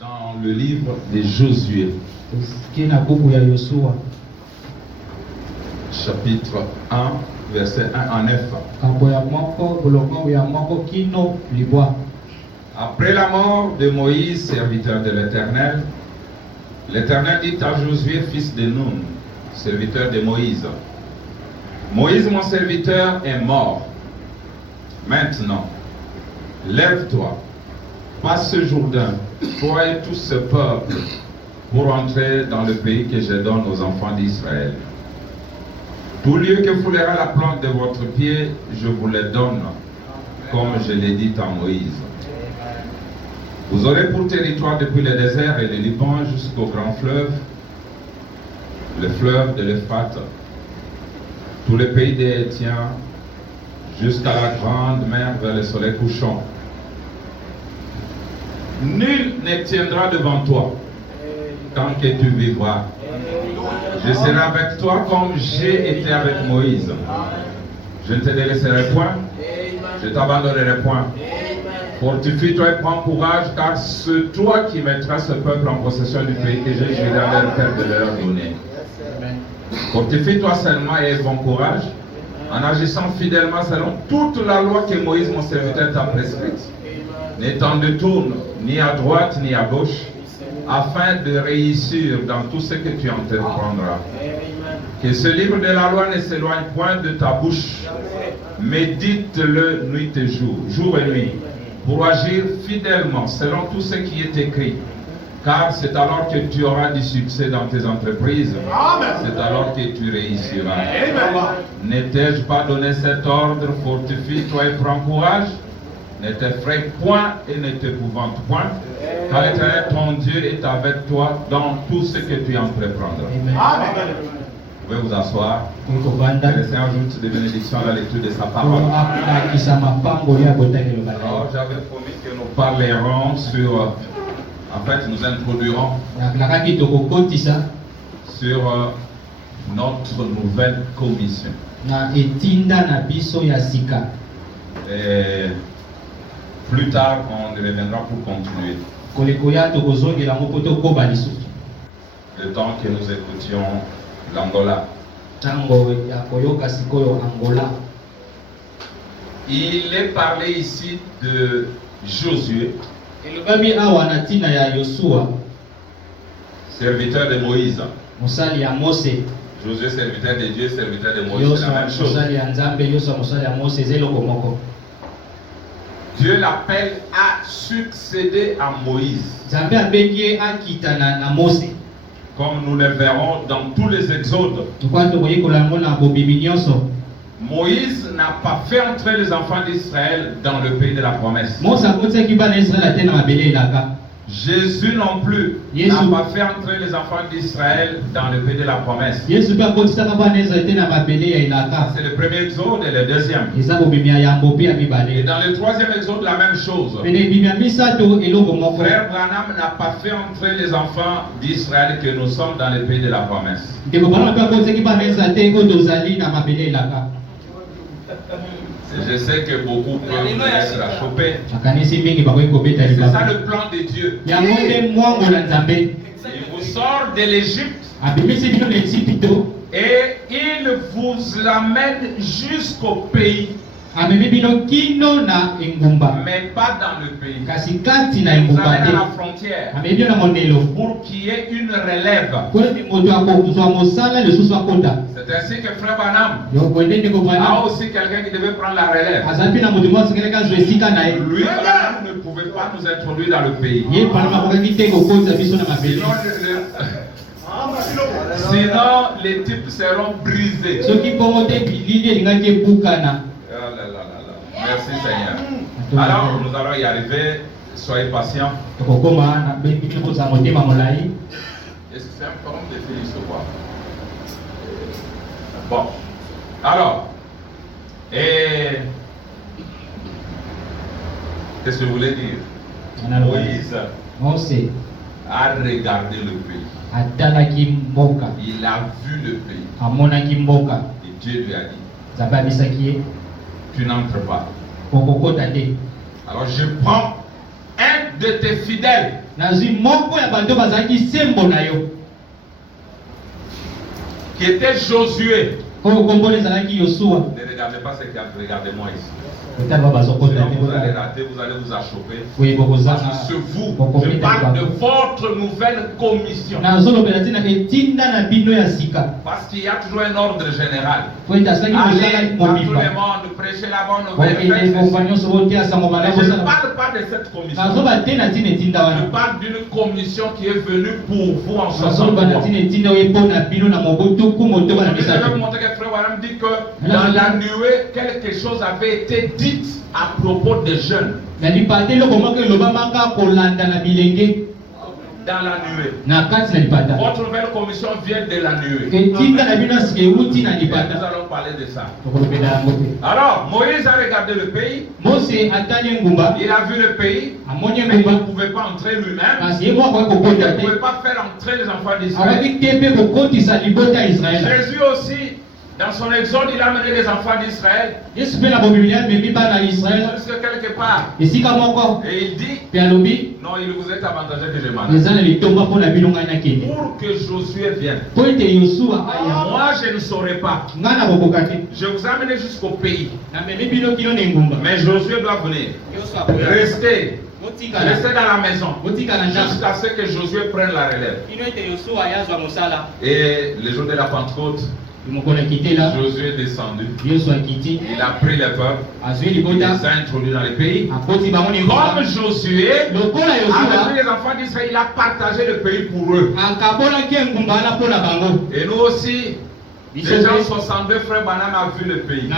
Dans le livre de Josué, chapitre 1, verset 1 à 9. Après la mort de Moïse, serviteur de l'Éternel, l'Éternel dit à Josué, fils de Nun, serviteur de Moïse: Moïse, mon serviteur, est mort. Maintenant, lève-toi, passe ce Jourdain, toi et tout ce peuple, pour entrer dans le pays que je donne aux enfants d'Israël. Tout lieu que foulera la plante de votre pied, je vous le donne, comme je l'ai dit à Moïse. Vous aurez pour territoire depuis le désert et le Liban jusqu'au grand fleuve, le fleuve de l'Euphrate, tout le pays des Hétiens, jusqu'à la grande mer vers le soleil couchant. Nul ne tiendra devant toi tant que tu vivras. Je serai avec toi comme j'ai été avec Moïse. Je ne te délaisserai point, je ne t'abandonnerai point. Fortifie-toi et prends courage, car c'est toi qui mettras ce peuple en possession du pays que j'ai juré à leur père de leur donner. Fortifie-toi seulement et aie bon courage, en agissant fidèlement selon toute la loi que Moïse, mon serviteur, t'a prescrite. Ne t'en détourne ni à droite ni à gauche, afin de réussir dans tout ce que tu entreprendras. Que ce livre de la loi ne s'éloigne point de ta bouche. Médite-le nuit et jour, jour et nuit, pour agir fidèlement selon tout ce qui est écrit. Car c'est alors que tu auras du succès dans tes entreprises. C'est alors que tu réussiras. Ne t'ai-je pas donné cet ordre? Fortifie-toi et prends courage. Ne t'effraie point et ne t'épouvante point, car l'Éternel ton Dieu est avec toi dans tout ce que tu entreprendras. Amen. Vous pouvez vous asseoir. Que le Seigneur ajoute des bénédictions à la lecture de sa parole. Alors, j'avais promis que nous parlerons sur... En fait, nous introduirons sur notre nouvelle commission. Et plus tard, on reviendra pour continuer. Le temps que nous écoutions l'Angola. Il est parlé ici de Josué, serviteur de Moïse. Josué, serviteur de Dieu, serviteur de Moïse, c'est la même chose. Dieu l'appelle à succéder à Moïse. Comme nous le verrons dans tous les exodes. Moïse n'a pas fait entrer les enfants d'Israël dans le pays de la promesse. Jésus non plus n'a pas fait entrer les enfants d'Israël dans le pays de la promesse. C'est le premier exode et le deuxième. Et dans le troisième exode, la même chose. Frère Branham n'a pas fait entrer les enfants d'Israël que nous sommes dans le pays de la promesse. Je sais que beaucoup peuvent être achoppés. C'est ça le plan de Dieu. Il vous sort de l'Égypte et il vous amène jusqu'au pays. Mais pas dans le pays. Il vous amène à la frontière pour qu'il y ait une relève. C'est ainsi que Frère Branham a aussi quelqu'un qui devait prendre la relève. Lui, Branham ne pouvait pas nous introduire dans le pays. Sinon, les types seront brisés. Merci Seigneur. Alors, nous allons y arriver. Soyez patients. Est-ce que c'est un problème de finir ce soir? Bon. Alors, qu'est-ce que je voulais dire? Moïse a regardé le pays. Il a vu le pays. Et Dieu lui a dit: tu n'entres pas. Alors je prends un de tes fidèles qui était Josué. Ne regardez pas ce qu'il y a, regardez-moi ici. Sinon, vous allez rater, vous allez vous achoper. C'est vous. Je parle de votre nouvelle commission. Parce qu'il y a toujours un ordre général. Allez dans tout le monde, prêcher la bonne nouvelle. Je ne parle pas de cette commission. Je parle d'une commission qui est venue pour vous en 63. Je vais vous montrer que Frère Waram dit que dans la nuée, quelque chose avait été dit à propos des jeunes. Dans la nuée. Votre nouvelle commission vient de la nuée. Nous allons parler de ça. Alors, Moïse a regardé le pays. Il a vu le pays. Mais il ne pouvait pas entrer lui-même. Il ne pouvait pas faire entrer les enfants d'Israël. Jésus aussi, dans son exode, il a amené les enfants d'Israël. Jusque quelque part. Et il dit, non, il vous est avantageux que je m'en aille. Pour que Josué vienne. Moi, je ne saurais pas. Je vous amène jusqu'au pays. Mais Josué doit venir. Restez dans la maison jusqu'à ce que Josué prenne la relève. Et le jour de la Pentecôte, Josué est descendu. Il a pris les peuples. Il les a introduits dans les pays. Comme Josué avait pris les enfants d'Israël, il a partagé le pays pour eux. Et nous aussi, déjà en 62, Frère Branham a vu le pays.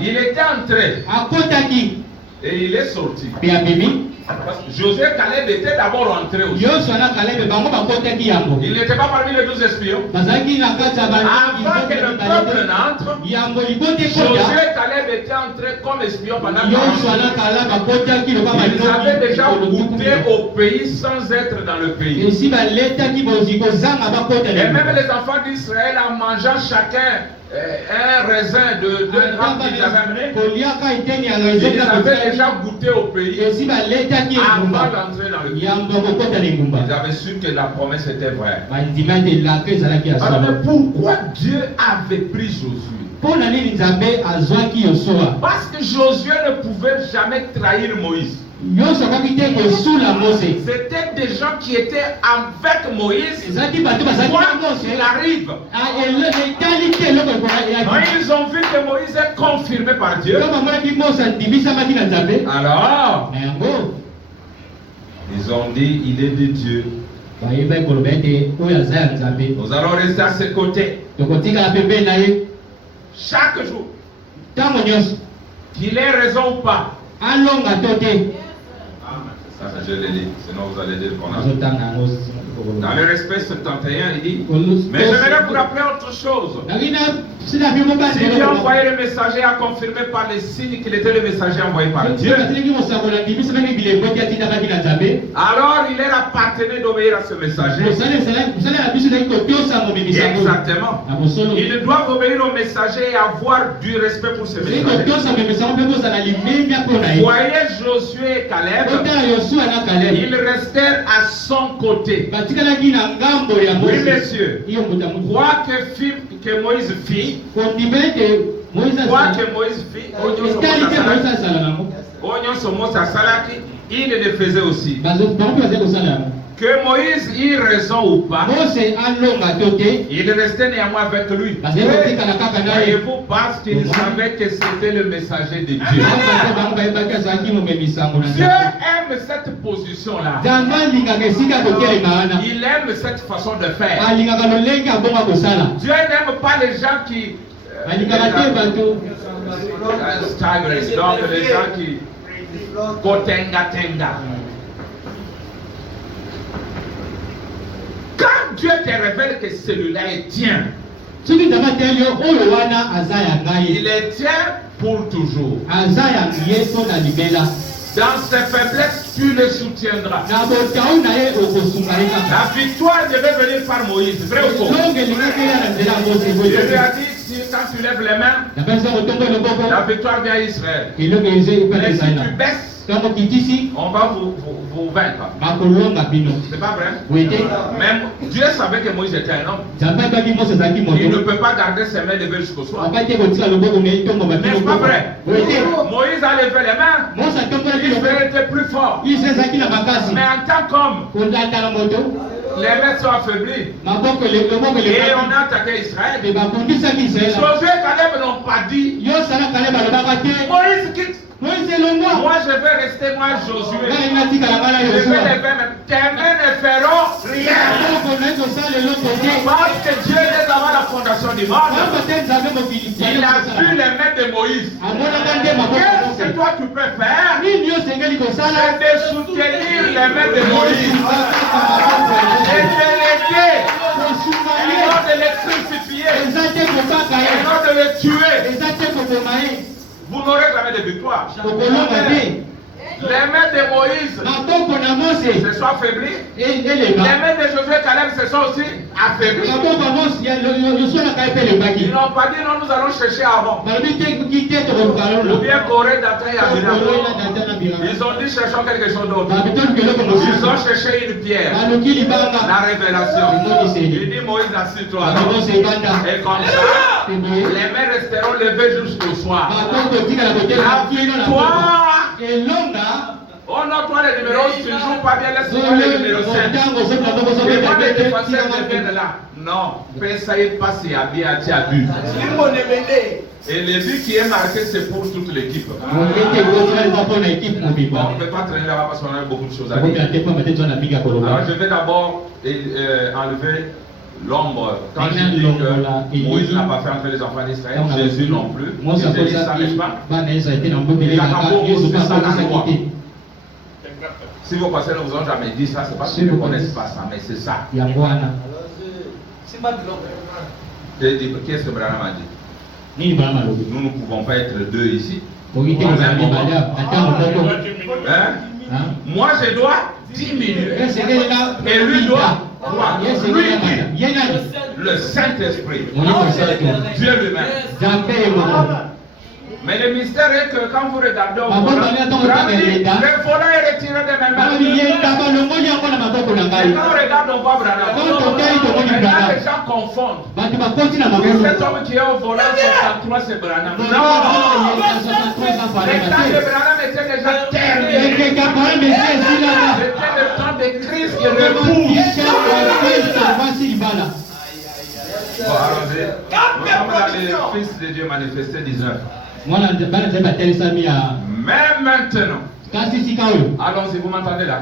Il était entré. Et il est sorti. Josué et Caleb étaient d'abord entrés aussi. Il n'était pas parmi les 12 espions. Avant que le peuple n'entre, Josué et Caleb étaient entrés comme espions pendant 40 jours. Ils avaient déjà goûté au pays sans être dans le pays. Et même les enfants d'Israël, en mangeant chacun un raisin de 2 grammes qu'ils avaient amené, ils avaient déjà goûté au pays avant d'entrer dans le pays. Ils avaient su que la promesse était vraie. Alors, mais pourquoi Dieu avait pris Josué? Parce que Josué ne pouvait jamais trahir Moïse. C'était des gens qui étaient avec Moïse quand il arrive. Quand ils ont vu que Moïse est confirmé par Dieu, alors ils ont dit il est de Dieu. Nous allons rester à ses côtés chaque jour, qu'il ait raison ou pas. Ça, je l'ai dit, sinon vous allez dire qu'on a. Dans le respect 71, il dit, mais j'aimerais vous rappeler autre chose. Si Dieu a envoyé le messager à confirmer par les signes qu'il était le messager envoyé par Dieu, alors il leur appartenait d'obéir à ce messager. Exactement. Ils doivent obéir au messager et avoir du respect pour ce messager. Voyez Josué et Caleb, ils restèrent à son côté. Oui, messieurs. Quoi que Moïse fit, il le faisait aussi. Que Moïse ait raison ou pas, il restait néanmoins avec lui. Voyez-vous, parce qu'il savait que c'était le messager de Dieu. Dieu aime cette position-là. Il aime cette façon de faire. Dieu n'aime pas les gens qui... donc les gens qui... Quand Dieu te révèle que celui-là est tien, il est tien pour toujours. Dans ses faiblesses, tu le soutiendras. La victoire devait venir par Moïse, vrai ou faux? Dieu lui a dit, quand tu lèves les mains, la victoire vient à Israël. Mais si tu baisses, on va vous vaincre. C'est pas vrai? Même Dieu savait que Moïse était un homme. Il ne peut pas garder ses mains levées jusqu'au soir. N'est-ce pas vrai? Moïse a levé les mains. Il était plus fort. Mais en tant qu'homme, les mains sont affaiblies. Et on a attaqué Israël. Josué et Caleb n'ont pas dit Moïse quitte. Moi je vais rester, moi Josué. Je vais les faire, tes mains ne feront rien. Parce que Dieu est avant la fondation du monde. Il a vu les mains de Moïse. Qu'est-ce que toi tu peux faire? C'est de soutenir les mains de Moïse. Et de l'aider. Et non de les crucifier. Et non de les tuer. Vous n'aurez jamais de victoire. Les mains de Moïse se sont affaiblies. Les mains de Josué et Caleb se sont aussi affaiblies. Ils n'ont pas dit non, nous allons chercher avant. Ou bien Corée, Dathan et Abiram. Ils ont dit cherchons quelque chose d'autre. Ils ont cherché une pierre. La révélation. Il dit Moïse, assis-toi. Et comme ça, les mains resteront levées jusqu'au soir. La victoire. Oh non, toi les numéros, tu ne joues pas bien, laisse-moi le numéro 5. Et moi les défenseurs viennent là. Non, Pesaï passe et Abi a bu. Et le but qui est marqué, c'est pour toute l'équipe. On ne peut pas traîner là-bas parce qu'on a beaucoup de choses à dire. Alors je vais d'abord enlever l'ombre. Quand je dis que Moïse n'a pas fait entrer les enfants d'Israël, Jésus non plus. J'ai dit ça, n'est-ce pas? Les Accabots, c'est ça la loi. Si vos pasteurs ne vous ont jamais dit ça, c'est parce qu'ils ne connaissent pas ça, mais c'est ça. Qu'est-ce que Branham a dit? Nous ne pouvons pas être deux ici. Moi je dois diminuer. Et lui doit lui, le Saint-Esprit, Dieu lui-même. Mais le mystère est que quand vous regardez au volant, le volant est retiré de mes mains. Et quand on regarde, on voit Branham. Maintenant, les gens confondent. Cet homme qui est au volant, 63, c'est Branham. Non! Les temps de Branham étaient déjà terminés. C'était le temps de Christ et de repousse. Bon, allons-y. Nous sommes dans le Fils de Dieu manifesté 19. Mais maintenant, allons-y, vous m'entendez là?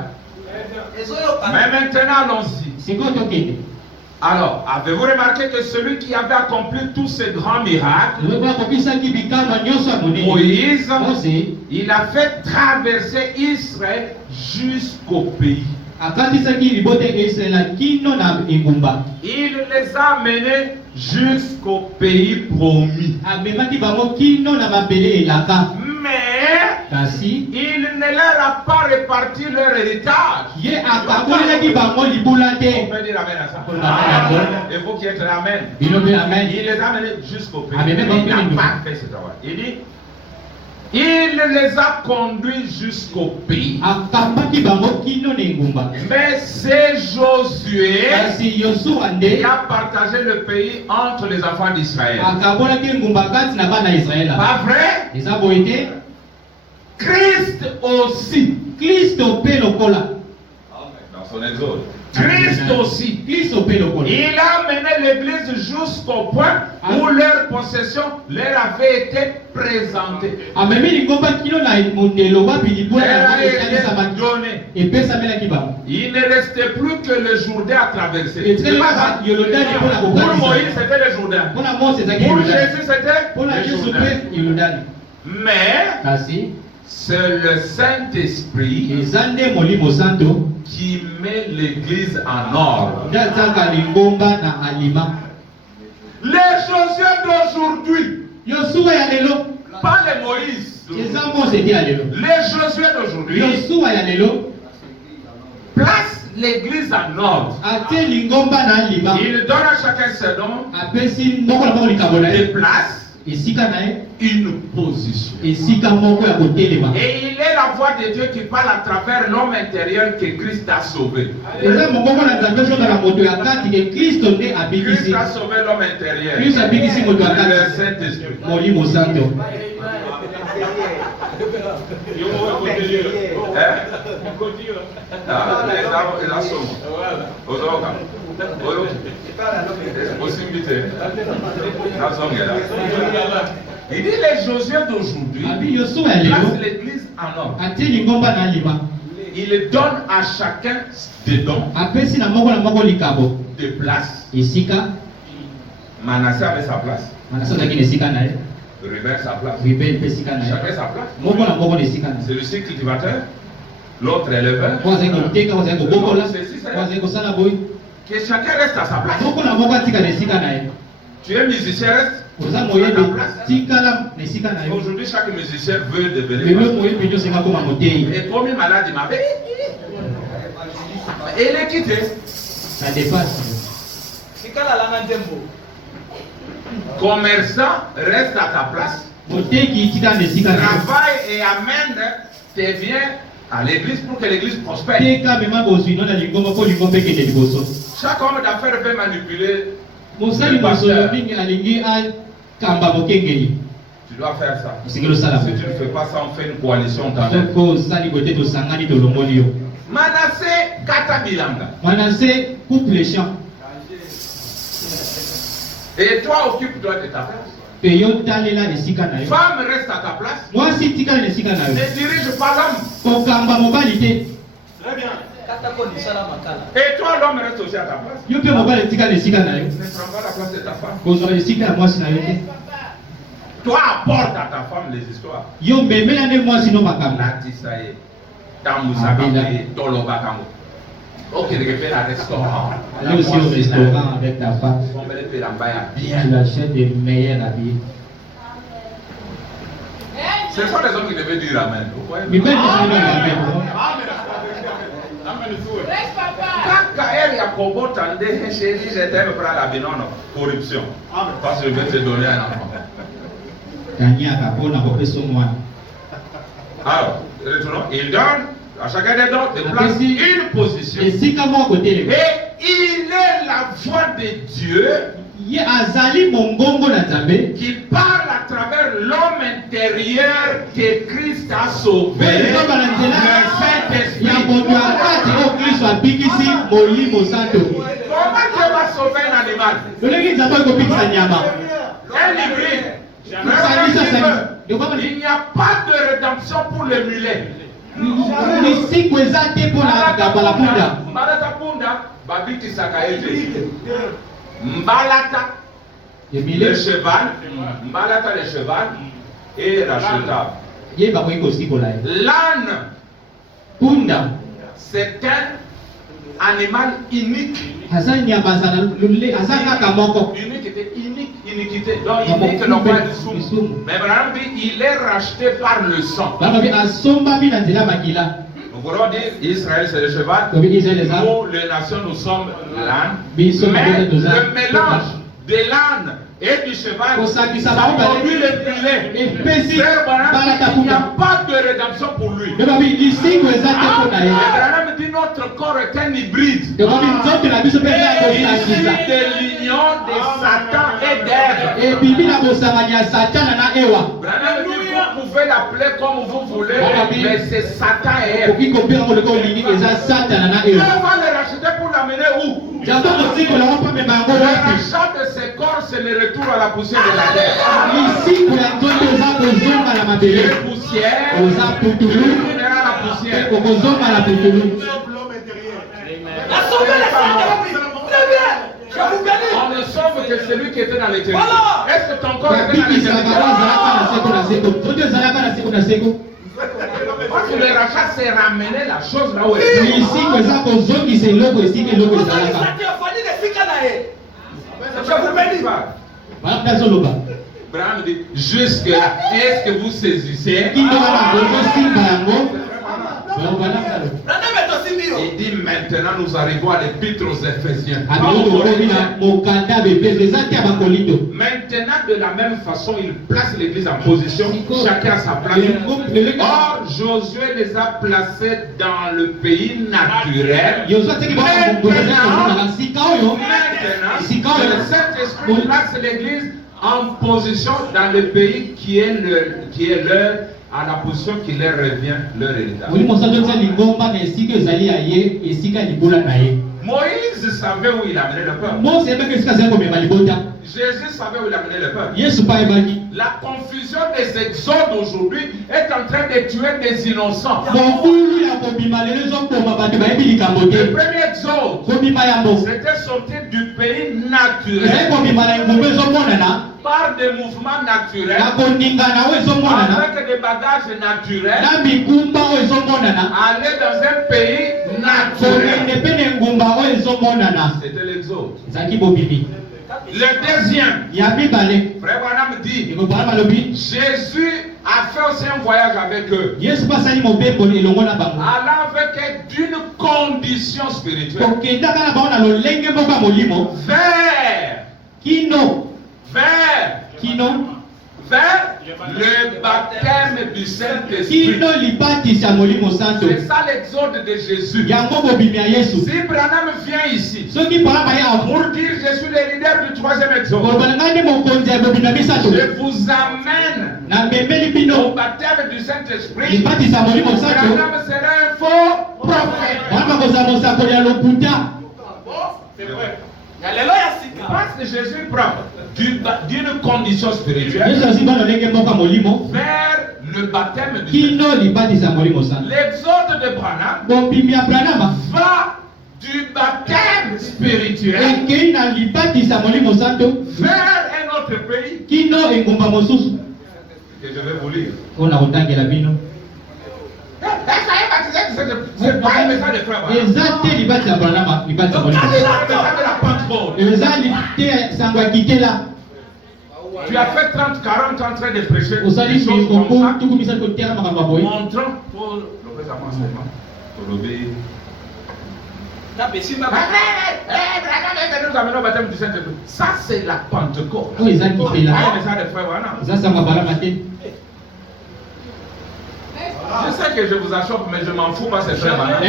Mais maintenant, allons-y. Alors, avez-vous remarqué que celui qui avait accompli tous ces grands miracles, Moïse, il a fait traverser Israël jusqu'au pays. Il les a amenés jusqu'au pays promis. Mais il ne leur a pas réparti leur héritage. On peut dire amen à ça. Et vous qui êtes là, amen. Il les a amenés jusqu'au pays. Il n'a pas fait ce travail. Il dit il les a conduits jusqu'au pays. Mais c'est Josué qui a partagé le pays entre les enfants d'Israël. Pas vrai? Christ aussi. Dans son exode. Christ aussi. Il a mené l'église jusqu'au point où leur possession leur avait été présentée. Elle a été donnée. Il ne restait plus que le Jourdain à traverser. Pour Moïse, c'était le Jourdain. Pour Jésus, c'était le Jourdain. Mais c'est le Saint-Esprit qui met l'église en ordre. Les Josué d'aujourd'hui, pas les Moïse, les Josué d'aujourd'hui place l'église en ordre. Il donne à chacun ses dons, des places. une position. Et il est la voix de Dieu qui parle à travers l'homme intérieur que Christ a sauvé. Christ a sauvé l'homme intérieur. Le Saint-Esprit. Il dit les Josué d'aujourd'hui placent l'église en ordre. Il donne à chacun des dons, des places. Manassé avait sa place. Rubén sa place. Chacun sa place. C'est le cycle cultivateur, l'autre éleveur. Que chacun reste à sa place. Tu es musicien, reste. Aujourd'hui, chaque musicien veut devenir. Et comme il malade, il m'avait. Et il est quitté. Ça dépasse. Commerçant, reste à ta place. Travaille et amène tes biens à l'église pour que l'église prospère. Chaque homme d'affaires peut manipuler. Tu dois faire ça. Si tu ne fais pas ça, on fait une coalition. Manassé Katabilanga. Manassé coupe les champs. Et toi, occupe-toi de ta place. Femme, reste à ta place. Ne dirige pas l'homme. Très bien. Et toi, l'homme, reste aussi à ta place. Ne prends pas la place de ta femme. Toi, apporte à ta femme les histoires. Ok, tu fais un restaurant. Allez aussi au restaurant avec ta femme. Tu l'achètes des meilleurs habits. Ce sont les hommes qui devaient dire Amen. Quand Kaël Yakobo tendait, chérie, je t'aime prendre la binono. Corruption. Parce que je vais te donner un enfant. Alors, retournons. Il donne à chacun des dons de place une position. Et il est la voix de Dieu qui parle à travers l'homme intérieur que Christ a sauvé. Le Saint-Esprit. Comment Dieu va sauver un animal? Un hybride. Il n'y a pas de rédemption pour le mulet. Mbalata le cheval, est rachetable. L'âne, c'est un animal unique. Iniquité. Donc unique non pas du soum. Mais Abraham dit il est racheté par le sang. Nous voulons dire Israël c'est le cheval. Nous les nations nous sommes l'âne. Mais le mélange de l'âne et du cheval, ça produit le mulet. Il n'y a pas de rédemption pour lui. Abraham dit notre corps est un hybride. Issu de l'union de Satan et d'Ève. Vous pouvez l'appeler comme vous voulez, mais c'est Satan et Ève. Dieu va le racheter pour l'amener où? Le rachat de ses corps, c'est le retour à la poussière de la terre. Les poussières, la poussière. On ne sauve que celui qui était dans l'éternité. Est-ce que ton corps était dans l'éternité? Parce que le rachat, c'est ramener la chose là où elle est. Abraham dit, jusque là, est-ce que vous saisissez? Il dit maintenant nous arrivons à l'épître aux Éphésiens. Maintenant de la même façon il place l'église en position, chacun à sa place. Or Josué les a placés dans le pays naturel. Maintenant le Saint-Esprit place l'église en position dans le pays qui est leur, à la position qui leur revient, leur héritage. Moïse savait où il amenait le peuple. Jésus savait où il amenait le peuple. La confusion des exodes aujourd'hui est en train de tuer des innocents. Le premier exode, c'était sortir du pays naturel par des mouvements naturels, avec des bagages naturels, aller dans un pays naturel. C'était l'exode. Le deuxième, Frère Branham dit, Jésus a fait aussi un voyage avec eux, allant avec d'une condition spirituelle vers le baptême du Saint-Esprit. C'est ça l'exode de Jésus. Si Branham vient ici pour dire je suis le leader du troisième exode, je vous amène au baptême du Saint-Esprit, Branham sera un faux prophète. C'est vrai. Parce que Jésus prend d'une condition spirituelle vers le baptême du Saint-Esprit. L'exode de Branham va du baptême spirituel vers un autre pays que je vais vous lire. C'est pas un message de frère Branham. C'est la Pentecôte. Tu as fait 30-40 ans en train de prêcher des choses comme ça, montrant pour ça c'est la Pentecôte. C'est un message de frère Branham. Je sais que je vous achoppe, mais je m'en fous pas, c'est frère Branham.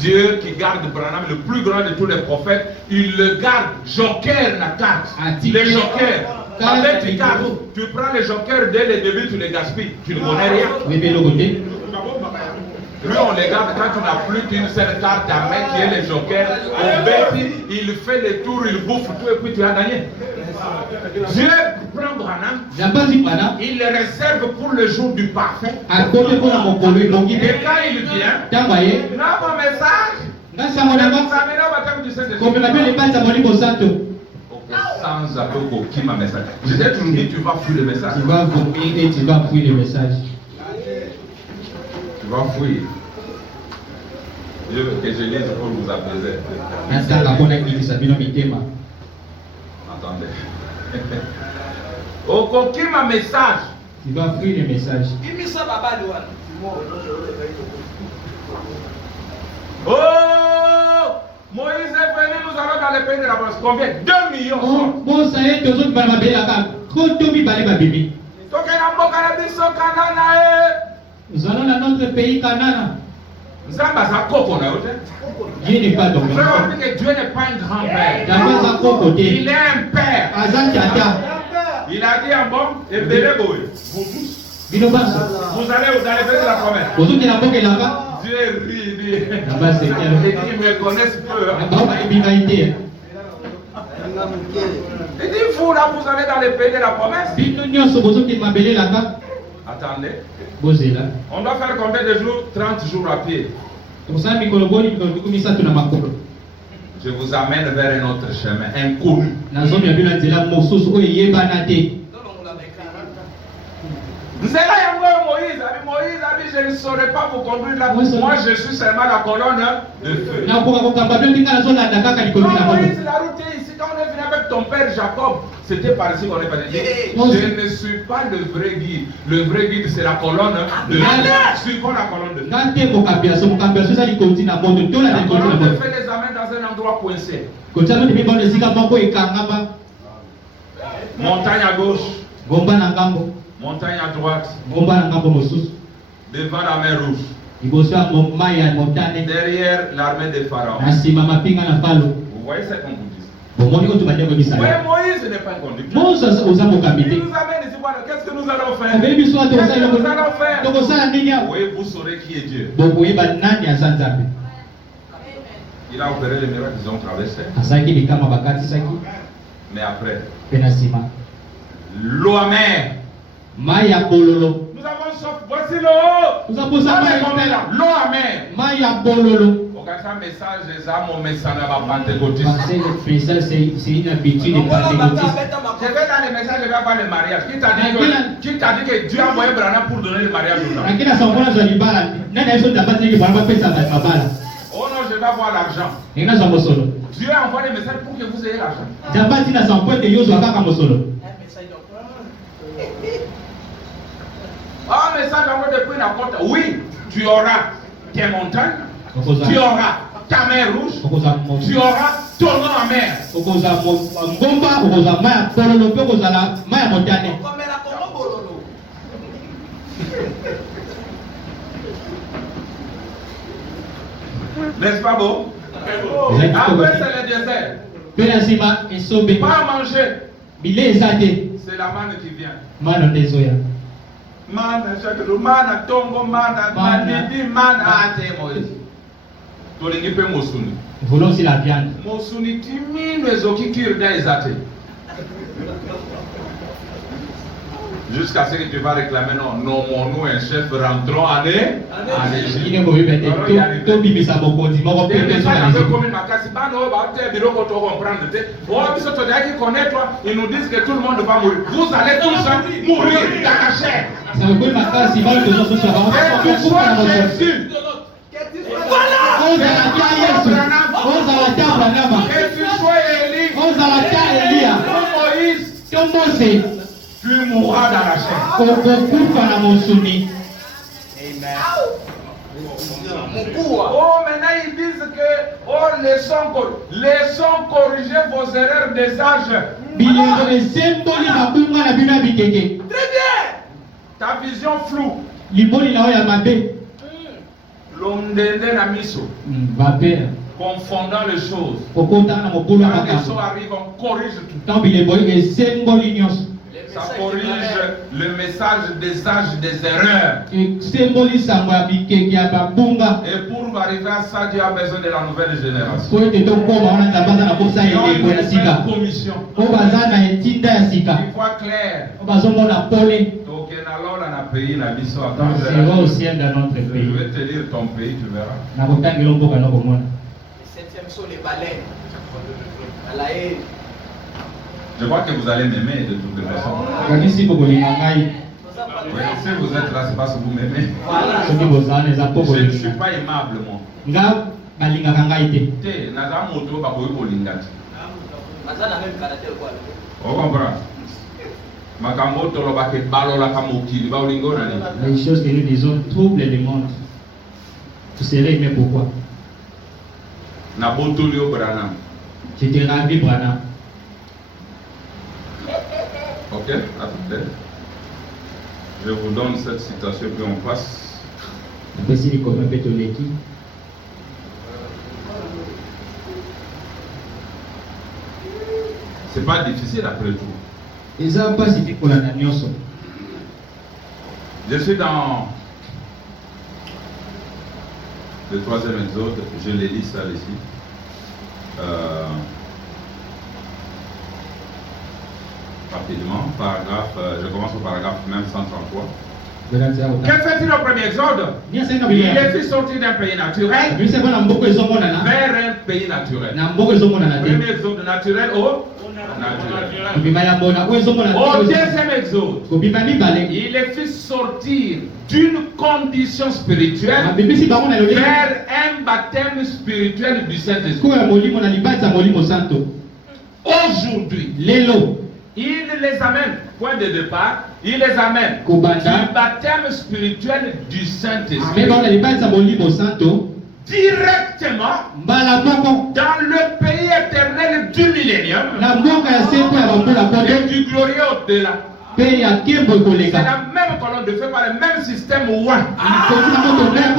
Dieu qui garde Branham, le plus grand de tous les prophètes, il le garde. Joker n'a carte. Les jokers. Avec tes cartes, tu prends les jokers dès le début, tu les gaspilles. Tu ne connais rien. Lui, on les garde quand tu n'as plus qu'une seule carte à mettre qui est les jokers. On bête, il fait les tours, il bouffe tout et puis tu as gagné. Dieu prend Branham, il le réserve pour le jour du parfait. Et quand il vient, dans mon message, sans attendre qui m'a message. Je t'ai toujours dit, tu vas fuir le message. Tu vas vomir et tu vas fuir le message. Tu vas fuir. Je veux que je lise pour vous apaiser. Attendez. Qui m'a message. Tu vas fuir le message. Oh, Moïse est venu, nous allons dans le pays de la France. Combien? 2 millions. Oh, bon, ça y est, tous les nous allons dans notre pays Canaan. Dieu n'est pas dominant. Dieu n'est pas un grand-père. Il est un père. Il a dit en bon, et vous allez faire la promesse. Dieu rit, ils me connaissent peu. Il dit, vous là, vous allez dans le pays de la promesse. Attendez. On doit faire combien de jours? 30 jours à pied. Je vous amène vers un autre chemin, inconnu. Moïse a dit, je ne saurais pas vous conduire là. Moi, je suis seulement la colonne de feu. Quand Moïse, la route est ici, quand on est venu avec ton père frère Jacob, c'était par ici qu'on est parti. Je ne suis pas le vrai guide. Le vrai guide, c'est la colonne de feu. Suivons la colonne de feu. La colonne de feu les amène dans un endroit coincé. Montagne à gauche. Montagne à droite. Devant la mer Rouge. Derrière l'armée des pharaons. Vous voyez ce qu'on vous dit? Oui, Moïse n'est pas un conducteur. Il nous amène ici. Qu'est-ce que nous allons faire? Qu'est-ce que nous allons faire? Oui, vous saurez qui est Dieu. Il a opéré les miracles, ils ont traversé. Mais après, l'eau amère. Nous avons soif. Voici l'eau. L'eau amère. Un message, les âmes au message pentecôtiste. C'est une habitude de pentecôtiste. Je vais dans les messages, je vais pas le mariage. Qui t'a dit que Dieu a envoyé Branham pour donner le mariage aux gens? Oh non, je vais avoir l'argent. Dieu a envoyé le message pour que vous ayez l'argent. Ah, mais ça d'abord depuis la côte. Oui, tu auras tes montagnes, tu auras ta mer rouge, tu auras ton nom en mer. N'est-ce pas beau? Après c'est le désert. Pas à manger. C'est la manne qui vient. Mana shakelo mana tongo mana manidi mana ate Moïse. Tolingi pe mosuni. Voulons aussi la viande. Mosuni timino ezoki kirda ezate. Jusqu'à ce que tu vas réclamer non, nommons-nous un chef rentrons en Égypte. Ils nous disent que tout le monde va mourir. Vous allez tous mourir dans la chair. Tu mourras dans la chair. Oh, maintenant ils disent que laissons corriger vos erreurs des âges. Très bien. Ta vision floue. L'omdende na miso. Confondant les choses. Quand les choses arrivent, on corrige tout. Ça corrige le message des âges des erreurs. Et pour arriver à ça, Dieu a besoin de la nouvelle génération. Il y a une nouvelle commission. Il voit clair. C'est au ciel dans notre pays. Je vais te lire ton pays, tu verras. Le 7e saut, les baleines. À la haine. Je crois que vous allez m'aimer de toutes les façons. Oui, si vous êtes là, c'est parce que vous m'aimez. Je ne suis pas aimable, moi. On comprend. Les choses que nous disons troublent le monde. Tu serais aimé pourquoi? Je t'ai ravi, Branham. Ok, à tout à l'heure. Je vous donne cette citation puis on passe. C'est pas difficile après tout. Je suis dans le 3e exode, je l'ai dit ça ici. Rapidement, paragraphe, je commence au paragraphe même 133. Quel fait-il au premier exode? Il est sorti d'un pays naturel vers un pays naturel. Premier exode naturel au naturel. Au deuxième exode, il est fait sortir d'une condition spirituelle vers un baptême spirituel du Saint-Esprit. aujourd'hui, il les amène, point de départ, il les amène du baptême spirituel du Saint-Esprit. Directement dans le pays éternel du millénium et du glorieux au-delà. C'est la même colonne de feu par le même système one. Même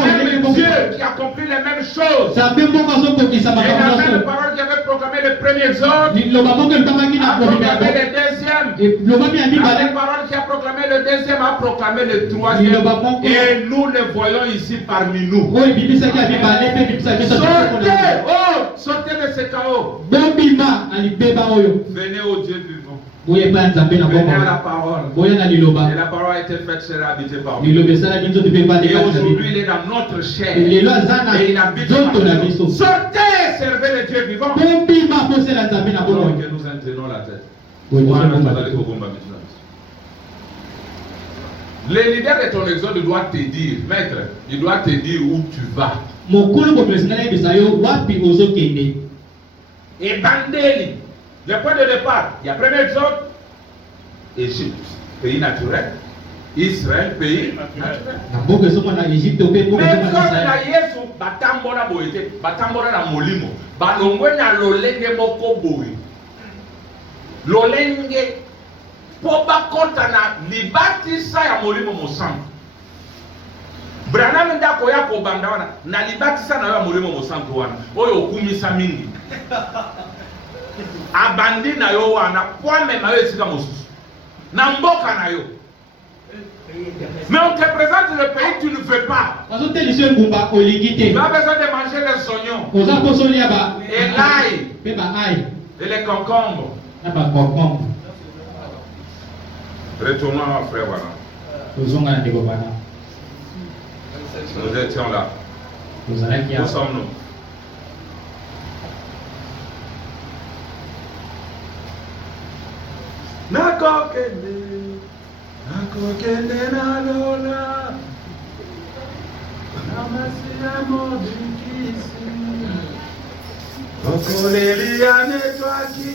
Dieu qui accomplit les mêmes choses. Et la même parole qui avait proclamé le premier exode a proclamé le deuxième. La même parole qui a proclamé le deuxième a proclamé le troisième. Et nous le voyons ici parmi nous. Sortez de ce chaos. Venez au Dieu vivant. Venez à la parole. Et la parole a été faite, sera habitée par nous. Et aujourd'hui, il est dans notre chair. Et il habite par nous. Sortez et servez le Dieu vivant. Alors que nous inclinons la tête. Le leader de ton exode doit te dire, maître, il doit te dire où tu vas. Et Bandeli. Le point de départ, il y a premier exode, Égypte, pays naturel, Israël, pays naturel. Mais quand la Yesu, batambora boite, batambora na molimo, balongwe na lolenge moko boy. Lolenge, poba kota na libatisa ya molimo mosantu. Branham ndako ya kobanda wana, na libatisa na ya molimo mosantu wana, oyo okumisa mingi. Abandi na yo wana kwa mema yo esika mosusu na mboka na yo. Mais on te présente le pays, tu ne veux pas. Tu as besoin de manger les oignons et l'ail et les concombres. Retournons à frère voilà. Nous étions là. Où sommes-nous? Nakokende na lola Namasia modikisi Okolelia netwaki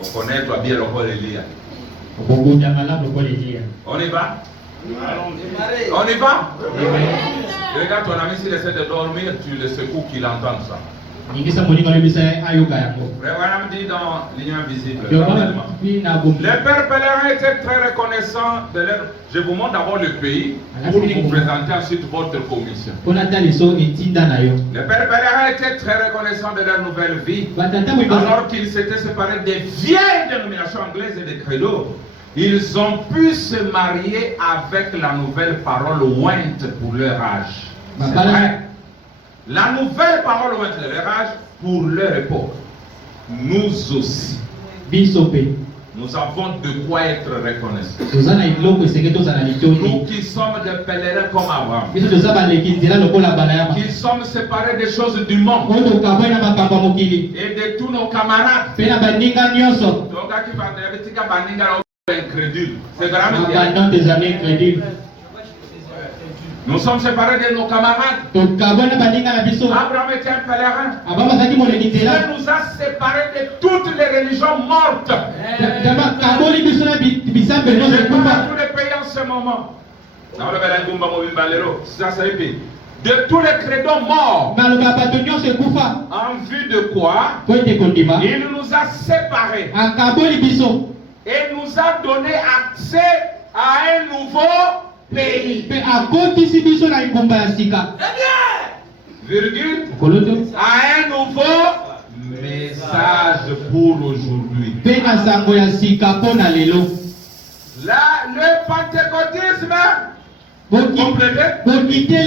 Okonetwa bien okolelia. On y va? On y va? Regarde ton ami s'il essaie de dormir, tu le secoues qu'il entende ça. Le Père Pèlerin était très reconnaissant de leur... Je vous montre d'abord le pays pour vous présenter ensuite votre commission. Le Père Pèlerin était très reconnaissant de leur nouvelle vie. Alors qu'ils s'étaient séparés des vieilles dénominations anglaises et des credos, ils ont pu se marier avec la nouvelle parole ointe pour leur âge. C'est vrai. La nouvelle parole ointe de leur âge pour leur époque. Nous aussi. Nous avons de quoi être reconnaissants. Nous qui sommes des pèlerins comme Abraham. Qui sommes séparés des choses du monde. Et de tous nos camarades. C'est vraiment nous sommes séparés de nos camarades. Abraham était un pèlerin. Il nous a séparés de toutes les religions mortes. Je parle à tous les pays en ce moment. De tous les credos morts. En vue de quoi il nous a séparés. Et nous a donné accès à un nouveau pays. Virgule. À un nouveau message pour aujourd'hui. Là, le pentecôtisme. Complétez.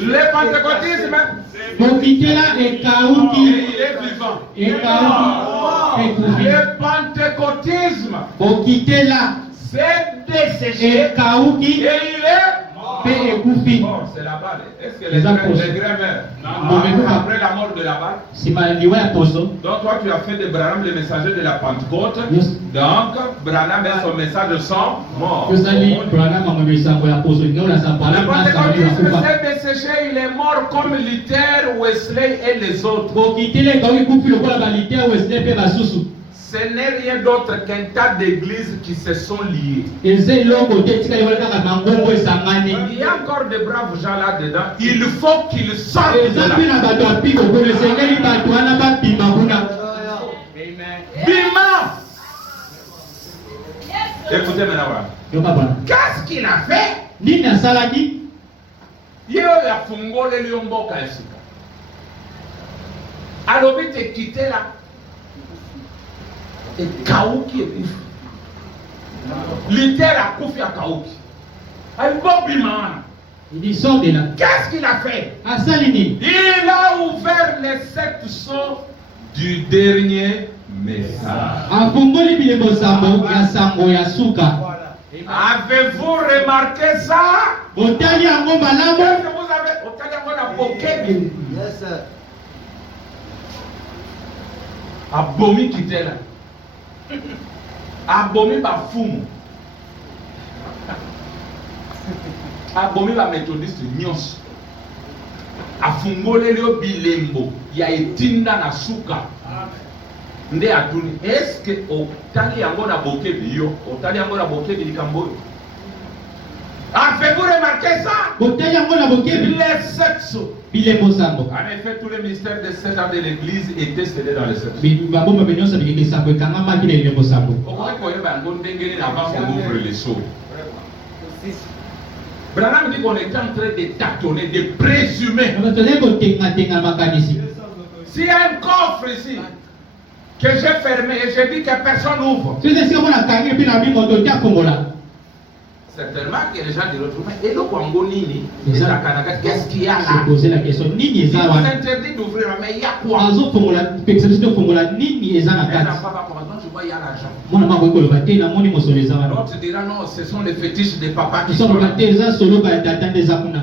Le pentecôtisme. Il est vivant. Le pentecôtisme. C'est desséché et il est mort. Mort, c'est la balle. Est-ce que les grains meurent après la mort de la balle? Donc toi tu as fait de Branham le messager de la Pentecôte. Donc Branham est son message sans mort. Le Pentecôtisme s'est desséché, il est mort comme Luther, Wesley et les autres. Ce n'est rien d'autre qu'un tas d'églises qui se sont liées. Il y a encore de braves gens là-dedans. Il faut qu'ils sortent de là. Bima! Écoutez maintenant. Qu'est-ce qu'il a fait? Il a fongolé le mboka esika. Alors vite te quitter là. Et Kauki est koufi. Luther a koufi à Kauki. Il sort de là. Qu'est-ce qu'il a fait? Il a ouvert les 7 sceaux du dernier message. Avez-vous remarqué ça? Est-ce que vous avez Yes, sir. Abomi quitté là. Abomi ba fumu. Abomi ba méthodiste nyos. Afungole leo bilembo ya etinda na suka. Nde atuni. Est-ce que otali yango na bokebi yo? Otali yango na bokebi likambo? Avez-vous remarqué ça? Les sexes. En effet, tous les mystères des 7 ans de l'église étaient scellés dans les sexes. Branham dit qu'on est en train de tâtonner, de présumer. S'il y a un coffre ici que j'ai fermé et j'ai dit que personne n'ouvre, certainement que les gens diront, et le Congo Nini, qu'est-ce qu'il y a là? Je posais la question, Nini est là. C'est interdit d'ouvrir, mais il y a quoi? Il n'a pas comment je vois, il y a l'argent. L'autre dira non, ce sont les fétiches des papas qui sont là.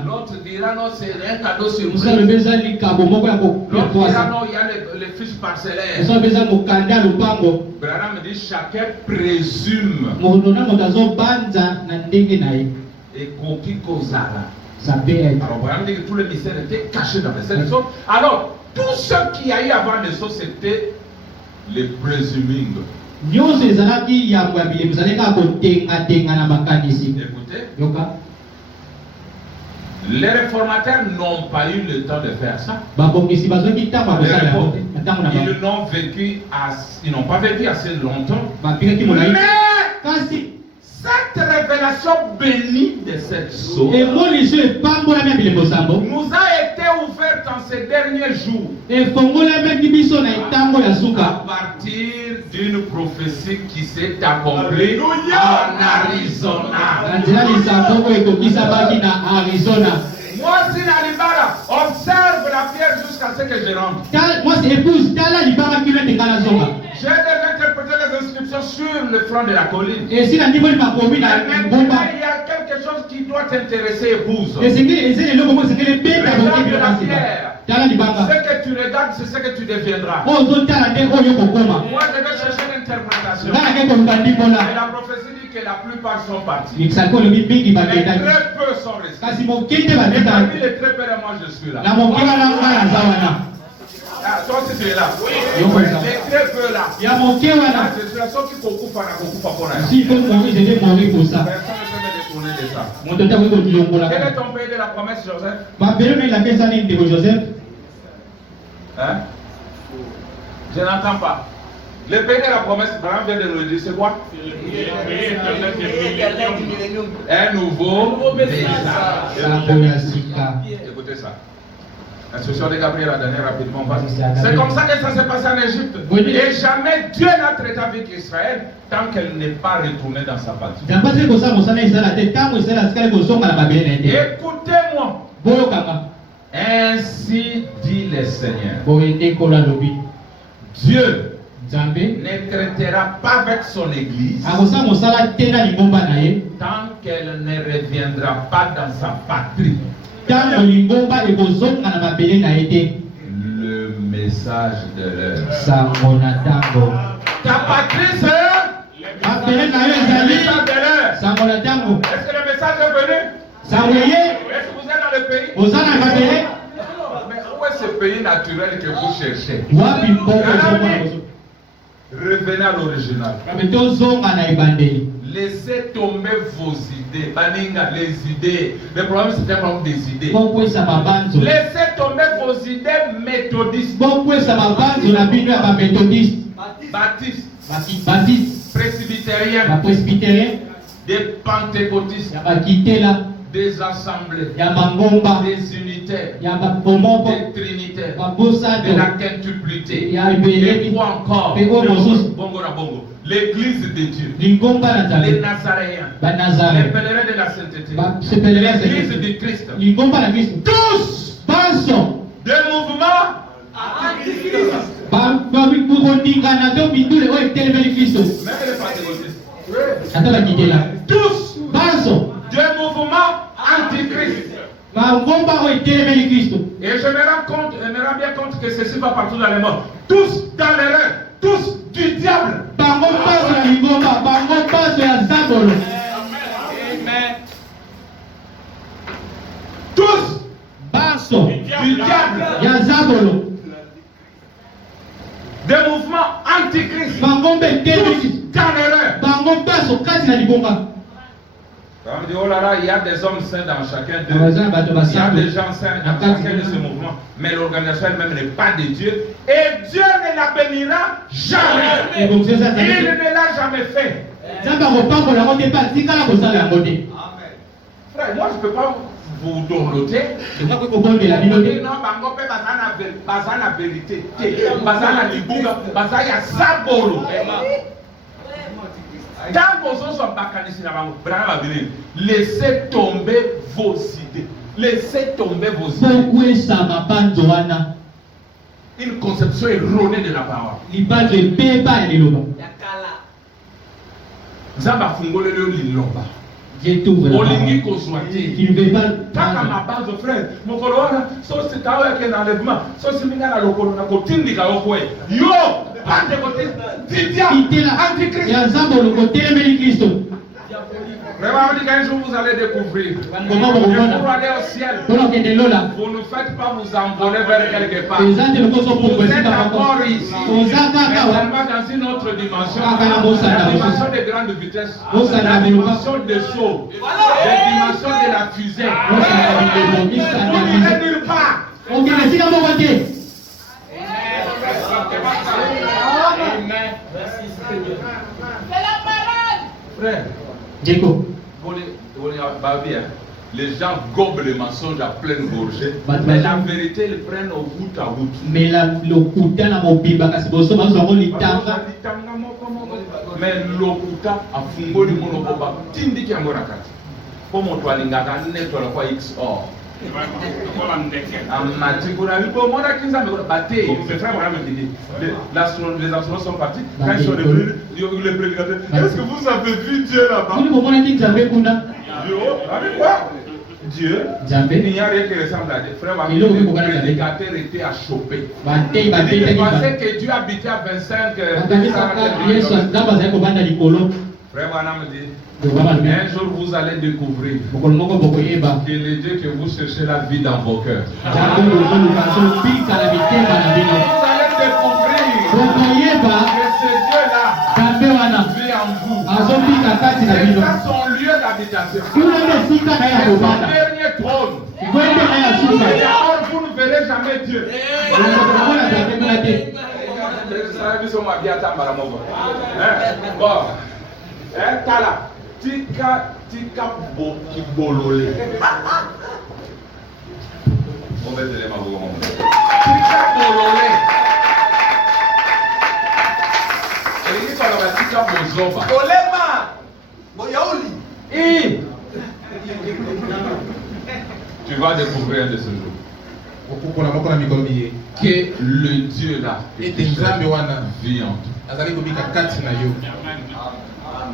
L'autre dira non, c'est un cadeau sur moi. L'autre dira non, il y a les fiches parcellaires. Branham dit chacun présume. Et Koki Kozala. Alors Branham dit que tous les mystères étaient cachés dans les 7 sceaux. Alors, tout ce qu'il y a eu avant les sceaux, c'était les presuming. Écoutez, les réformateurs n'ont pas eu le temps de faire ça. Ils n'ont pas vécu assez longtemps. Mais cette révélation bénie de cette source nous a été ouverte en ces derniers jours à partir d'une prophétie qui s'est accomplie en Arizona. Moi, si Nalibara observe la pierre jusqu'à ce que je rentre. J'ai déjà interprété les inscriptions sur le flanc de la colline. Mais maintenant, il y a quelque chose qui doit t'intéresser, épouse. Regarde la pierre. Ce que tu regardes, c'est ce que tu deviendras. Moi, je vais chercher l'interprétation. Et la prophétie dit que la plupart sont partis. Mais très peu sont restés. Et parmi les très peu, moi je suis là. Ah, toi aussi tu es là. Oui. Les très peu là. Je suis là, sauf qu'il faut couper pour la si il faut mourir, je vais mourir pour ça. Personne ne peut me détourner de ça. Quel est ton pays de la promesse, Joseph? Hein? Je n'entends pas. Le pays de la promesse, Branham vient de nous dire, c'est quoi? Un nouveau message. Écoutez ça. L'instruction de Gabriel a donné rapidement. C'est comme ça que ça s'est passé en Égypte. Et jamais Dieu n'a traité avec Israël tant qu'elle n'est pas retournée dans sa patrie. Écoutez-moi. Ainsi dit le Seigneur. Dieu ne traitera pas avec son église tant qu'elle ne reviendra pas dans sa patrie. Le message de l'heure. Ta patrie, c'est le message de l'heure. Est-ce que le message est venu? Est-ce que vous êtes dans le pays? Mais où est ce pays naturel que vous cherchez? Revenez à l'original. Laissez tomber vos idées. Baninga, les idées. Le problème, c'est un problème des idées. Laissez tomber vos idées méthodistes. Baptistes. Presbytériens. Des pentecôtistes. Des assemblées. Des unitaires. Des trinitaires. De la quintuplicité. Et quoi encore? L'église de Dieu. Les Nazaréens. Les pèlerins de la sainteté. L'église du Christ. Tous des mouvements antichrist. Même les pentecôtistes. Tous des mouvements antichrist. Et je me rends bien compte que ceci va partout dans le monde. Tous dans l'erreur. Tous du diable. Amen. Tous du diable. Des mouvements antichrist. Tous dans l'erreur. Oh là là, il y a des hommes saints dans chacun d'eux. Il y a des gens saints dans chacun de ces mouvements. Mais l'organisation elle-même n'est pas de Dieu. Et Dieu ne la bénira jamais. Il ne l'a jamais fait. Frère, moi je ne peux pas vous dorloter. Non, bango pe bazana vérité. Bazana libuga, bazaya sabolo. Laissez tomber vos idées. Laissez tomber vos idées. Une conception erronée de la parole. Zamba fungole le liloba. Olingi kozwati. Kaka mabazo frère. Mokoloana so c'est tawe ke na enlèvement. So siminga na lokolo na kotindika okwe. Yo pentecôtiste Didia antichrist. Vraiment, un jour vous allez découvrir. Pour aller au ciel, vous ne faites pas vous envoler vers quelque part. Vous êtes encore ici, mais seulement dans une autre dimension. La dimension de grande vitesse, la dimension des sauts, la dimension de la fusée. Vous n'irez nulle part. Amen. Frère, les gens gobent les mensonges à pleine gorgée, mais la vérité ils prennent au bout à bout. Mais l'okuta a fungoli monokoba tindi kiamora kati. Como tu alingaka netwa kwa XOR. Les astronautes sont partis. Quand ils sont revenus, les prédicateurs. Est-ce que vous avez vu Dieu là-bas? Dieu, il n'y a rien qui ressemble à Dieu. Frère, le prédicateur était à choper. Il pensait que Dieu habitait à 25. Frère Wanam dit, un jour vous allez découvrir que le Dieu que vous cherchez la vie dans vos cœurs. Vous allez découvrir que ce Dieu-là vit en vous. C'est ça son lieu d'habitation. C'est son dernier trône. Or, vous ne verrez jamais Dieu. Bon. Kala, tika bolole. On va dire ma voix. Tika bolole. Et il parle de tika bozoba. Olema, boyaoli. Tu vas découvrir un de ce jour. que le Dieu là vit en toi.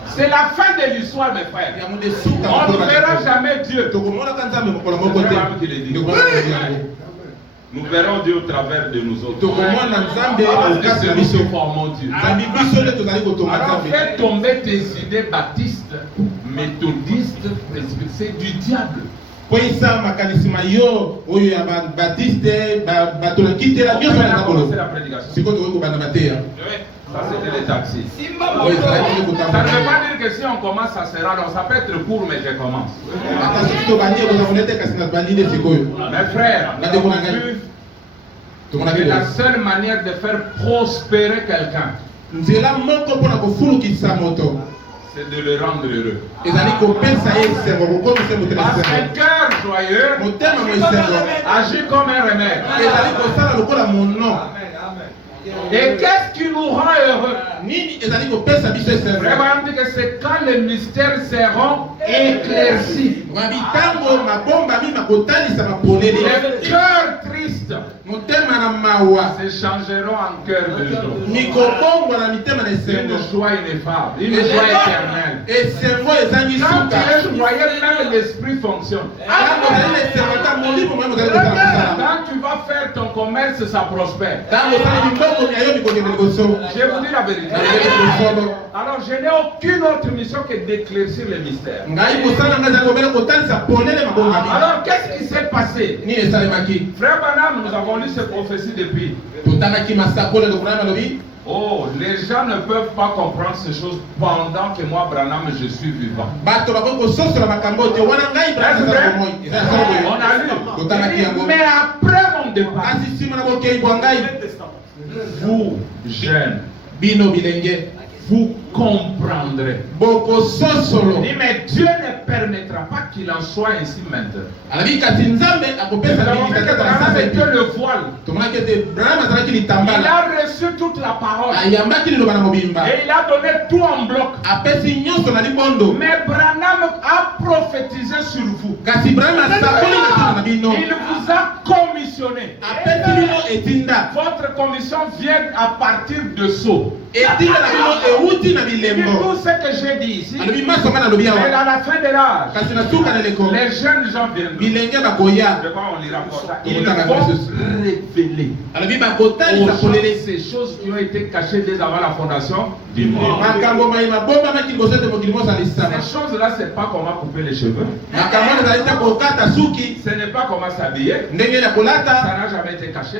C'est la fin de l'histoire, mes frères. On ne verra jamais Dieu. Nous verrons Dieu au travers de nous autres. C'est nous qui formons Dieu. Alors fais tomber tes idées baptistes, méthodistes, c'est du diable. Ça, c'était les taxis. Ça ne veut pas dire que si on commence, ça sera long. Ça peut être court, mais je commence. Mes frères, nous avons vu que la seule manière de faire prospérer quelqu'un, c'est de le rendre heureux. Parce qu'un cœur joyeux agit comme un remède. Et qu'est-ce qui nous rend heureux? Vraiment dit que c'est quand les mystères seront éclaircis. Les cœurs tristes se changeront en cœur de joie. Une joie ineffable, une joie éternelle. Quand tu es joyeux, même l'esprit fonctionne. Quand tu vas faire ton commerce, ça prospère. Je vous dis la vérité. Alors je n'ai aucune autre mission que d'éclaircir les mystères. Alors qu'est-ce qui s'est passé? Frère Branham, nous avons lu ces prophéties depuis. Oh, les gens ne peuvent pas comprendre ces choses pendant que moi, Branham, je suis vivant. On a lu. Mais après mon départ, vous, jeunes, vous comprendrez. Mais Dieu ne permettra pas qu'il en soit ainsi maintenant. Dieu le voile. Il a reçu toute la parole. Et il a donné tout en bloc. Mais Branham a prophétisé sur vous. Il vous a commissionné. Votre commission vient à partir de Sceaux. Tout ce que j'ai dit ici, c'est à la fin de l'âge. Les jeunes gens viennent. De quoi on les rapporte? Ils vont révéler ces choses qui ont été cachées dès avant la fondation du monde. Ces choses-là, c'est pas comment couper les cheveux. Ce n'est pas comment s'habiller. Ça n'a jamais été caché.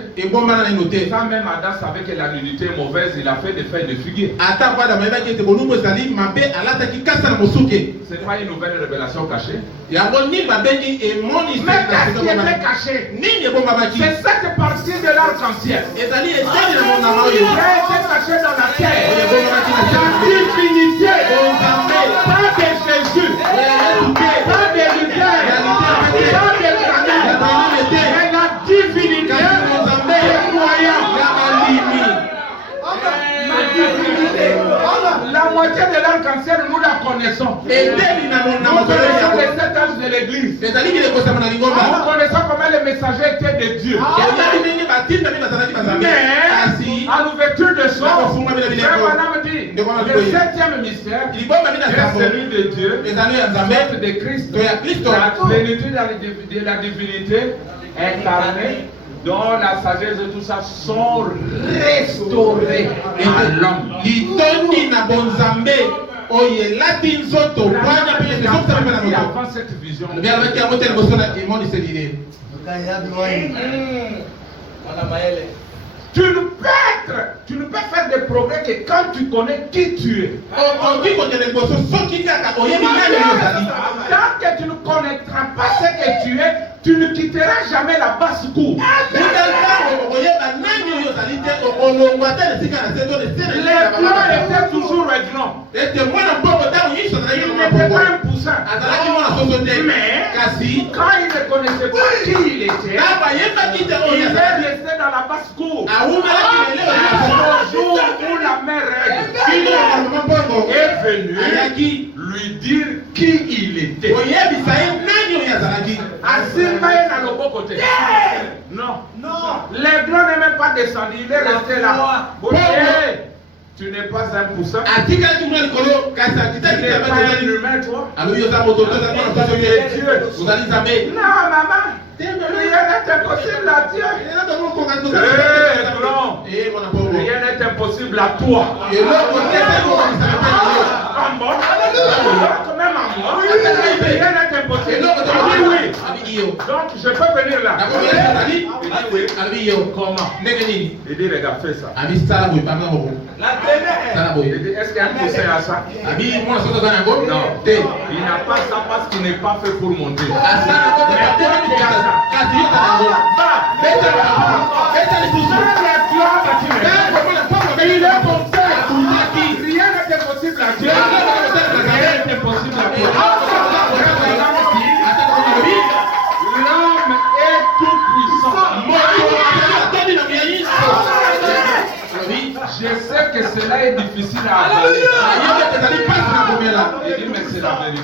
Ça, même Adam savait que la nudité est mauvaise. Il a fait des feuilles de figuier. C'est pas une nouvelle révélation cachée. Mais qu'est-ce qui était caché? C'est cette partie de l'arc-en-ciel. Il a été caché dans la terre. La divinité. Pas de Jésus. Pas de Luther. Pas de Branham. Mais la divinité des croyants. La moitié de l'arc-en-ciel, nous la connaissons. Nous connaissons les 7 âges de l'église. Nous connaissons comment les messagers étaient de Dieu. Mais, à l'ouverture de son, Frère Branham dit, le 7e mystère est celui de Dieu, l'être de Christ, la plénitude de la divinité incarnée, dont la sagesse et tout ça sont restaurés à l'homme. Avant cette vision, tu ne peux faire des progrès que quand tu connais qui tu es. Tant que tu ne connaîtras pas ce que tu es, tu ne quitteras jamais la basse-cour. Les blancs étaient toujours régnants. Il n'était pas un poussin. Mais quand il ne connaissait pas qui il était, il est resté dans la basse-cour. Le jour où la mère est venue lui dire qui il était. Non. descendu, il est resté là. Tu n'es pas 1%. Tu n'es pas un humain, toi. Tu es Dieu. Non, maman. Rien n'est impossible à Dieu. Rien n'est impossible à toi. Même à moi. Rien n'est impossible. Donc je peux venir là. Il dit oui. Comment? Il dit regarde, fais ça. Il dit est-ce qu'il y a un conseil à ça? Non. Il n'a pas ça parce qu'il n'est pas fait pour monter. Il est monté. Rien n'est impossible à Dieu. Rien n'est impossible à Dieu. L'homme est tout puissant. Je sais que cela est difficile à avaler. Il dit mais c'est la vérité.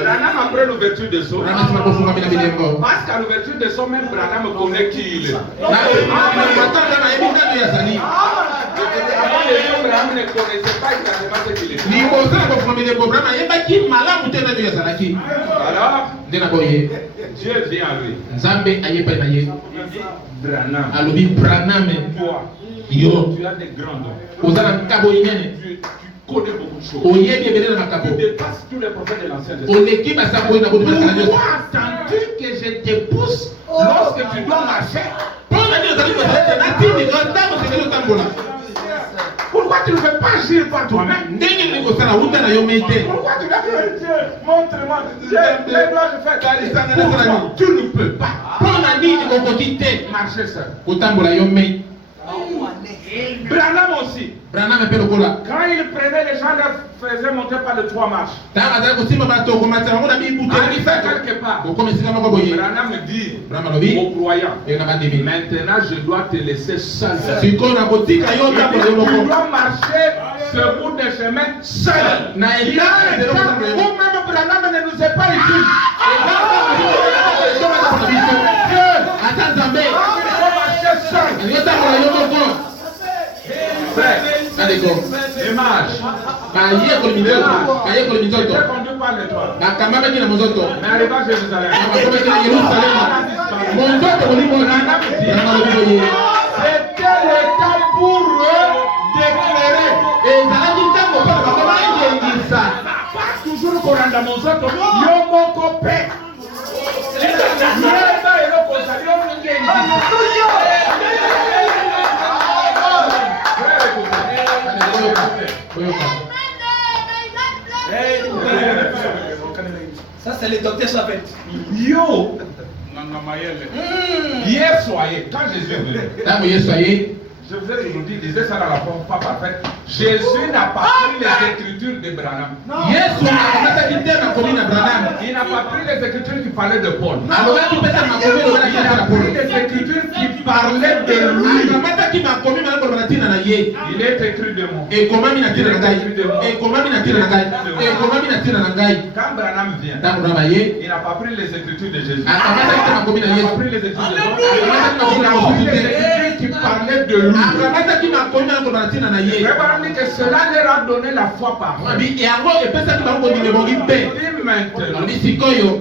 Branham après l'ouverture des eaux. Parce qu'à l'ouverture des eaux, même Branham connaît qui il est. Branham ne connaissait pas exactement ce qu'il était. Alors, Dieu vient à lui. Il dit Branham, toi, tu as des grands dons. Tu connais beaucoup de choses. Tu dépasses tous les prophètes de l'Ancien Testament. Pourquoi attends-tu que je te pousse lorsque tu dois marcher? Pourquoi tu ne veux pas agir par toi-même? Pourquoi tu dois faire Dieu? Montre-moi. Dieu, les doigts je fais d'aller. Tu ne peux pas marcher seul. Branham aussi. Quand il prenait les gens, les faisait monter par les 3 marches. Quelque part. Branham dit aux croyants, maintenant je dois te laisser seul. Tu dois marcher ce bout de chemin seul. Vous-même, Branham ne nous est pas utile. Image. J'étais conduit par l'étoile. Mais arrivé à Jérusalem. C'était le temps pour eux d'éclairer. Pas toujours qu'on rende mon soto. Yo mon copain. Ça c'est le docteur Chapet. Yo, hier soyez, quand Jésus est venu, je vous ai toujours dit, il disait ça dans la forme pas parfaite. Jésus n'a pas pris les écritures de Branham. Il n'a pas pris les écritures qui parlaient de Paul. Il a pris les écritures qui parlaient de lui. Il est écrit de moi. Quand Branham vient, il n'a pas pris les écritures de Jésus. Il n'a pas pris les écritures de Paul. Il a pris les écritures qui parlaient de lui. Regardez que cela leur a donné la foi par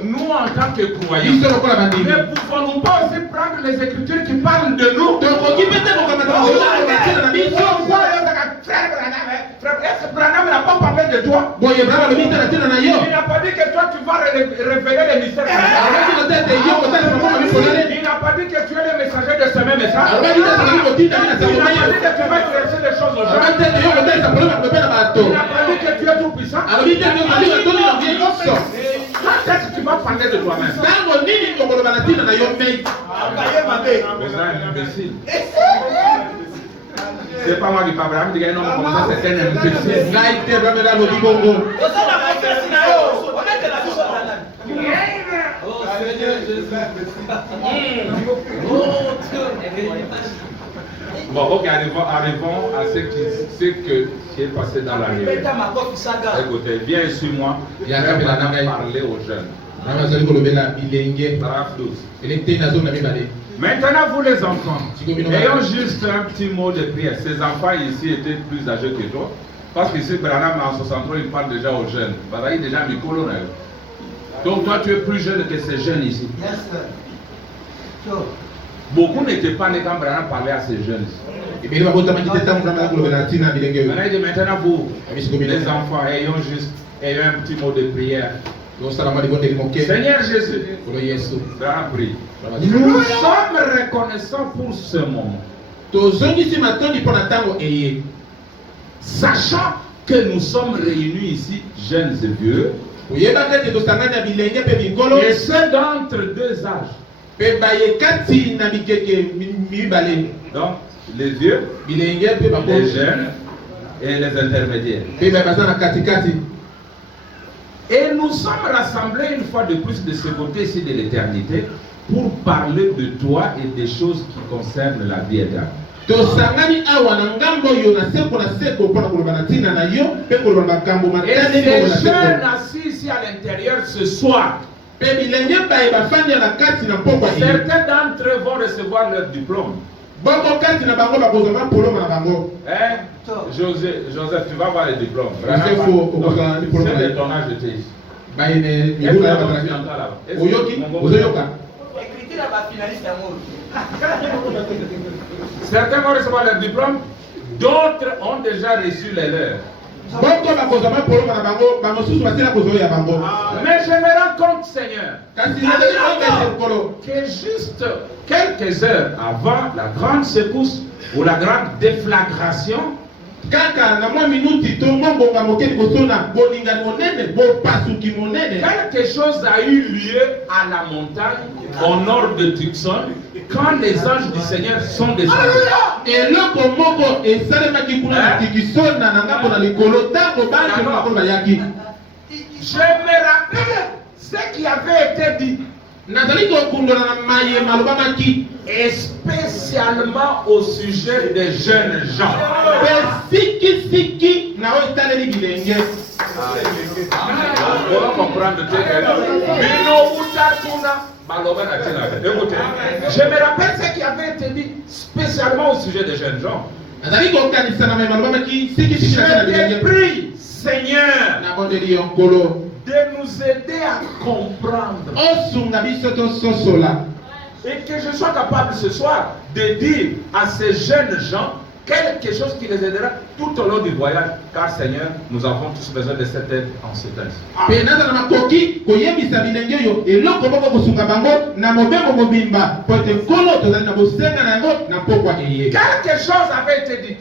nous en tant que croyants, ne pouvons-nous pas aussi prendre les écritures qui parlent de nous? Frère Branham n'a pas parlé de toi. Il n'a pas dit que toi tu vas révéler les mystères. Il n'a pas dit que tu es le messager de ce même message. Il n'a pas dit que tu vas traverser les choses aux gens. Il n'a pas dit que tu es tout puissant. Quand est-ce que tu vas parler de toi-même? Vous êtes imbécile. C'est pas moi qui parle, je dis que non, comme ça c'est un imbécile. Bon, ok, arrivons à ce qui est passé dans la réunion. Écoutez, viens sur moi, je vais parler aux jeunes. Paragraphe 12. Maintenant, vous les enfants, ayons juste un petit mot de prière. Ces enfants ici étaient plus âgés que toi. Parce que ici, Branham en 63, il parle déjà aux jeunes. Il déjà mis colonel. Donc toi, tu es plus jeune que ces jeunes ici. Beaucoup n'étaient pas nés quand Branham parlait à ces jeunes. Maintenant, vous, les enfants, ayons un petit mot de prière. Seigneur Jésus, nous sommes reconnaissants pour ce moment. Sachant que nous sommes réunis ici, jeunes et vieux, et ceux d'entre deux âges. Donc, les vieux, les jeunes et les intermédiaires. Et nous sommes rassemblés une fois de plus de ce côté-ci de l'éternité pour parler de toi et des choses qui concernent la vie éternelle. Et ces jeunes assis ici à l'intérieur ce soir, certains d'entre eux vont recevoir leur diplôme. Joseph, tu vas avoir le diplôme. C'est de ton âge de thèse. Certains vont recevoir leur diplôme, d'autres ont déjà reçu les leurs. Mais je me rends compte, Seigneur, que juste quelques heures avant la grande secousse ou la grande déflagration, quelque chose a eu lieu à la montagne au nord de Tucson quand les anges du Seigneur sont descendus. Je me rappelle ce qui avait été dit. Et spécialement au sujet des jeunes gens. On va comprendre. Je me rappelle ce qui avait été dit spécialement au sujet des jeunes gens. Je te prie, Seigneur, de nous aider à comprendre. Et que je sois capable ce soir de dire à ces jeunes gens quelque chose qui les aidera tout au long du voyage. Car Seigneur, nous avons tous besoin de cette aide en ce temps. Quelque chose avait été dit.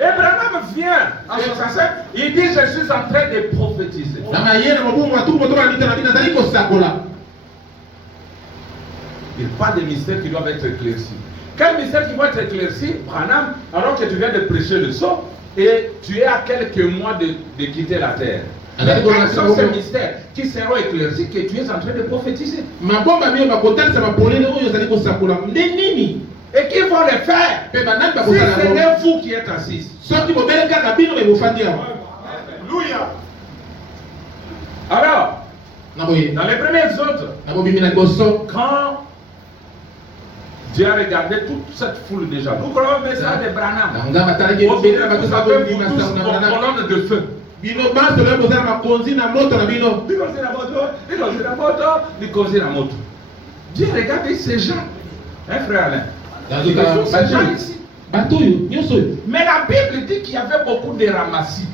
Et Branham vient en 67, il dit: je suis en train de prophétiser. Il n'y a pas de mystères qui doivent être éclaircis. Quel mystère qui va être éclairci, Branham, alors que tu viens de prêcher le sceau et tu es à quelques mois de quitter la terre? Quels sont ces mystères qui seront éclaircis que tu es en train de prophétiser? Et qui vont les faire? Si c'est vous qui êtes assis. Alléluia. Alors, dans les premiers exodes, quand Dieu a regardé toute cette foule déjà, nous croyons que ça de Branham. Vous avez vous tous vos colonnes de feu. Dieu regarde ces gens. Hein, frère Alain? Ces gens ici. Mais la Bible dit qu'il y avait beaucoup de ramassis.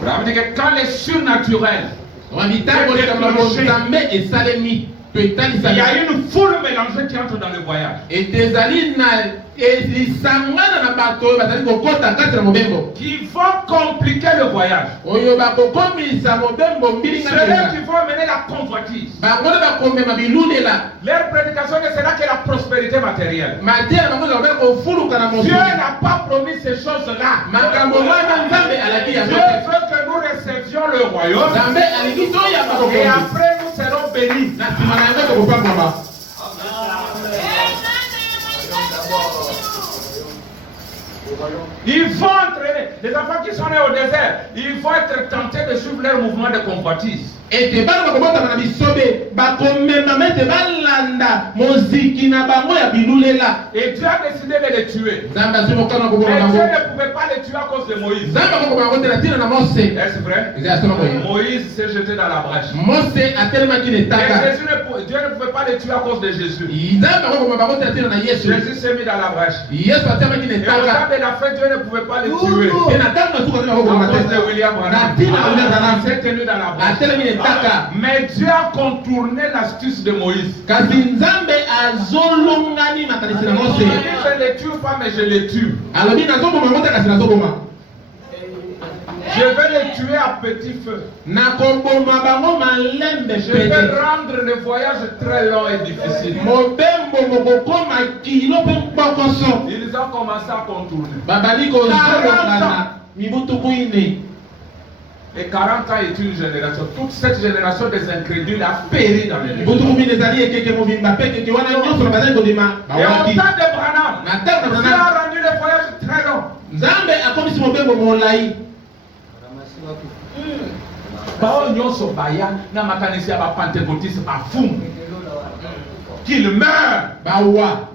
Branham dit que quand les surnaturels, il y a une foule mélangée qui entre dans le voyage. Qui vont compliquer le voyage. Ceux-là qui vont mener la convoitise. Leur prédication ne sera que la prospérité matérielle. Dieu n'a pas promis ces choses-là. Dieu veut que nous recevions le royaume. Et après nous serons bénis. Ils vont entraîner. Les enfants qui sont nés au désert, ils vont être tentés de suivre leur mouvement de convoitise. Et te bana bakobota na bisobe bakomema mete balanda moziki na bango ya bilulela. Et Dieu a décidé de les tuer. Zamba zimokana ko Mais bona Dieu bango. ne pouvait pas les tuer à cause de Moïse. Zamba ko ba kotela tina na Mose. Est-ce vrai? Exactement. Moïse s'est jeté dans la brèche. Mose a tellement qu'il est Mais taka. Dieu ne pouvait pas les tuer à cause de Jésus. Zamba ko ba kotela tina na Yesu. Jésus s'est mis dans la brèche. Yesu a tellement qu'il est Et au taka. temps de la fête, Dieu ne pouvait pas les tuer. Et na tanga tuko na ko À ba cause de kotela. William Branham. Il s'est tenu dans la A tellement qu'il est brèche. taka. Mais Dieu a contourné l'astuce de Moïse. Kasi Nzambe azolongani makanisi na Mose. Je ne les tue pas, mais je les tue. Alobi nazoboma mota kasi nazoboma. Je vais les tuer à petit feu. Nakoboma bango malembe Je vais pete. rendre le voyage très long et difficile. Mobembo mokokoma kilo mpe mbokoso. Ils ont commencé à contourner. Babali kozolongana mibutu kuine. Et 40 ans est une génération. Toute cette génération des incrédules a péri dans les Mibutu kumine ezali ekeke mobimba pe keke wana nyonso na bazali kodima Et au bawaki. temps de Branham, Na ntango na Dieu Branham, a rendu le voyage très long. Nzambe akomisi mobembo molai. Bao nyonso baya na makanisi ya bapentecôtiste bafumu qu'il meurt. Bawa.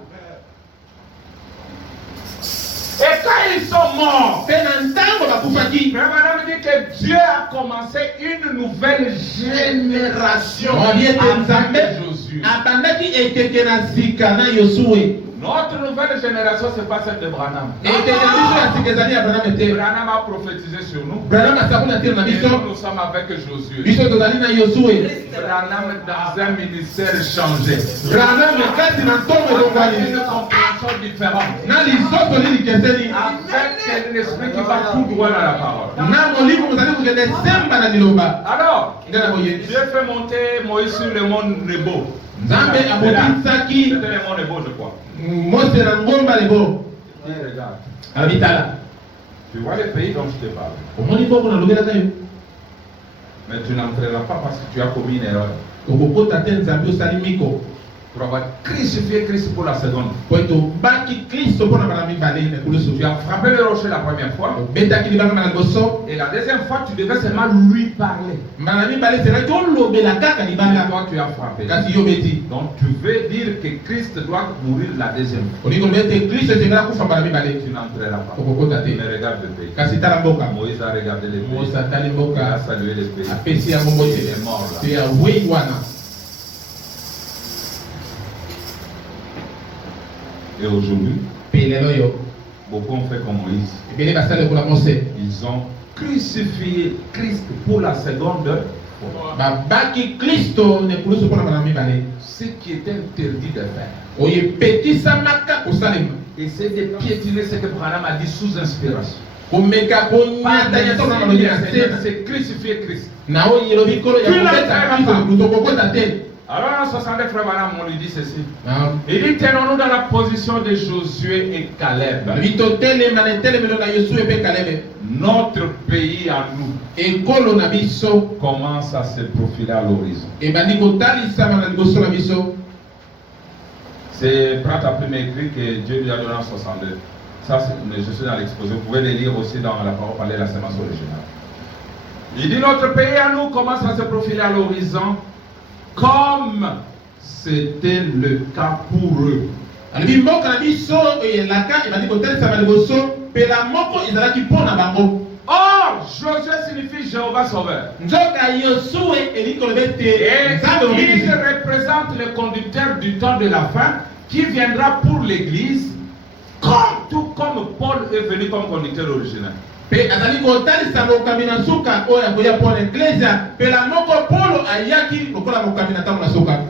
Et quand ils sont morts, Pe na ntango bakufaki. Frère Branham dit que Dieu a commencé une nouvelle génération Mwabi ete Nzambe avec Josué. abandaki ekeke na sika na Yosue. Notre nouvelle génération, ce n'est pas celle de Branham. Ekeke biso ya sika ezali ya Branham ete. Branham a prophétisé sur nous. Branham asakoli na tiro na Et biso. nous sommes avec Josué. Biso tozali na Yosue. Branham dans un ministère changé. Branham kati na ntongo Avec elongwani. une compréhension différente. Na lisoso lilikeseni. Avec un esprit qui va tout droit dans la parole. Na molimo mozali kokende semba na liloba. Alors, Nga na boye. Dieu fait monter Moïse sur le mont Nebo. Nzambe C'était abotisaki le mont Nebo, je crois. Mose na ngomba lebo. Et regarde. Abitala. Tu vois le pays dont je te parle. Omoni bongo na lobelaka yo. Mais tu n'entreras pas parce que tu as commis une erreur. Okokota te Nzambe osali miko. Pour avoir crucifié Christ pour la seconde. Po eto baki Kristo mpona bana mibale na kulusu. Tu as frappé le rocher la première fois. Obetaki libanga na liboso. Et la deuxième fois, tu devais seulement lui parler. Bana mibale selaki olobela kaka Et libanga. toi, tu as frappé. Kasi yo beti. Donc, tu veux dire que Christ doit mourir la deuxième fois. Olingo bete Kristo esengela kufa bana mibale. Tu n'entreras pas. Okokota te. Mais regarde le pays. Kasi tala mboka. Moïse a regardé les pays. Mose atali Il a mboka. salué les pays. Apesi yango mbote. Il est mort là. Pe ya wei wana. Et aujourd'hui, Pe lelo yo. beaucoup ont fait comme Moïse. Ebele basali lokola Mose. Ils ont crucifié Christ pour la seconde fois. Babaki Kristo ne kulusu mpona bana mibale. Ce qui est interdit de faire. Oyepekisamaka kosalema. Et c'est de piétiner ce que Branham a dit sous inspiration. Komeka konyatanyata na malobi ya se. C'est crucifier Christ. Na oyo yelobi kolo ya kobeta Kristo luto kokota te. Alors en 69, frère Branham, on lui dit ceci. Ah. Il dit, tenons-nous dans la position de Josué et Caleb. Vito telema na telemelo na Yosue pe Kalebe. Notre pays à nous Ekolo na biso commence à se profiler à l'horizon. ebandi kotalisama na liboso na biso. C'est Pratt a pu m'écrire que Dieu lui a donné en 62. Ça, je suis dans l'exposé. Vous pouvez le lire aussi dans la parole parler la sémence originale. Il dit, notre pays à nous commence à se profiler à l'horizon comme c'était le cas pour eux. Alobi mboka na biso elaka ebandi kotalisama na liboso pela moko ezalaki mpona bango. Or, Josué signifie Jéhovah Sauveur. Nzoka Yosue elikolobe Et te Nzambe il mobikisi. représente le conducteur du temps de la fin qui viendra pour l'Église, tout comme Paul est venu comme conducteur original. Pe azali kotalisa mokambi na suka oyo akoya mpona eklesia pela moko Polo ayaki lokola mokambi na ntango na suka.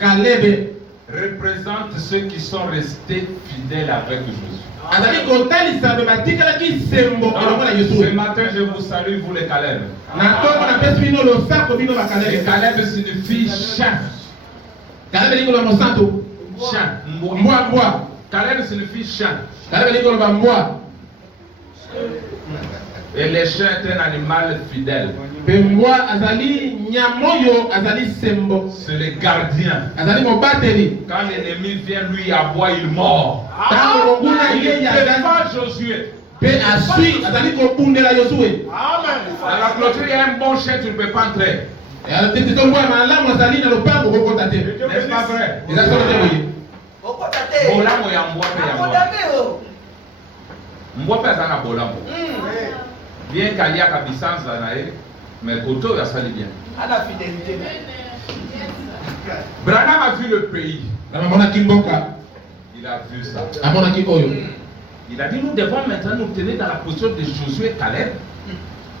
Kalebe Représente ceux qui sont restés fidèles avec Jésus. azali kotalisa be batikalaki sembo elongo na Ce Yosue. matin, je vous salue, vous les Caleb. Na ntongo napesi bino losako bino Et bakalebe. Caleb signifie chien. Kalebe likoloba mosantu. Chien. Mbwa. Caleb signifie chien. Kalebe likoloba mbwa. Et les chiens est un animal fidèle. Pembwa azali nyamoyo azali sembo. C'est le gardien. Azali mobateli. Quand l'ennemi vient lui aboie, il mord. Tango nguna Il ye ya défend Josué. pe asui azali kobundela Yosué. Dans la clôture, il y a un bon chien, tu ne peux pas entrer. Tete tombo malamu azali na lopango kokota te. N'est-ce pas vrai? Eza solo te boye. Bolamo ya mbwape ya mbwape. Mbwape azana bolamo. Bien qu'Alia Kabisanza nae, mais Koto a sali bien. À la fidélité. Branham a vu le pays. Namona kimboka. Il a vu ça. Amona kikoyo. Il a dit nous devons maintenant nous tenir dans la position de Josué et Caleb.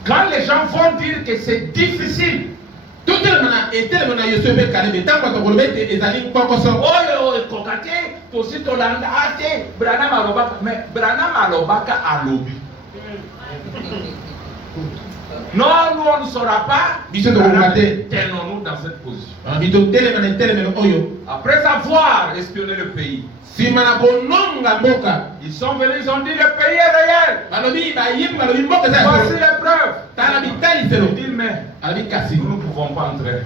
Quand les gens vont dire que c'est difficile, Tout le monde est Yosué pe Caleb. Tant que kolobete ezali kokoso. oyo ekokate tosi tolanda ate Branham alobaka, mais Branham alobaka alobi. Non, nous on ne saura pas. Tenons-nous dans cette position. Après avoir espionné le pays, ils sont venus, ils ont dit le pays est réel. Voici les preuves. Ils disent mais nous ne pouvons pas entrer.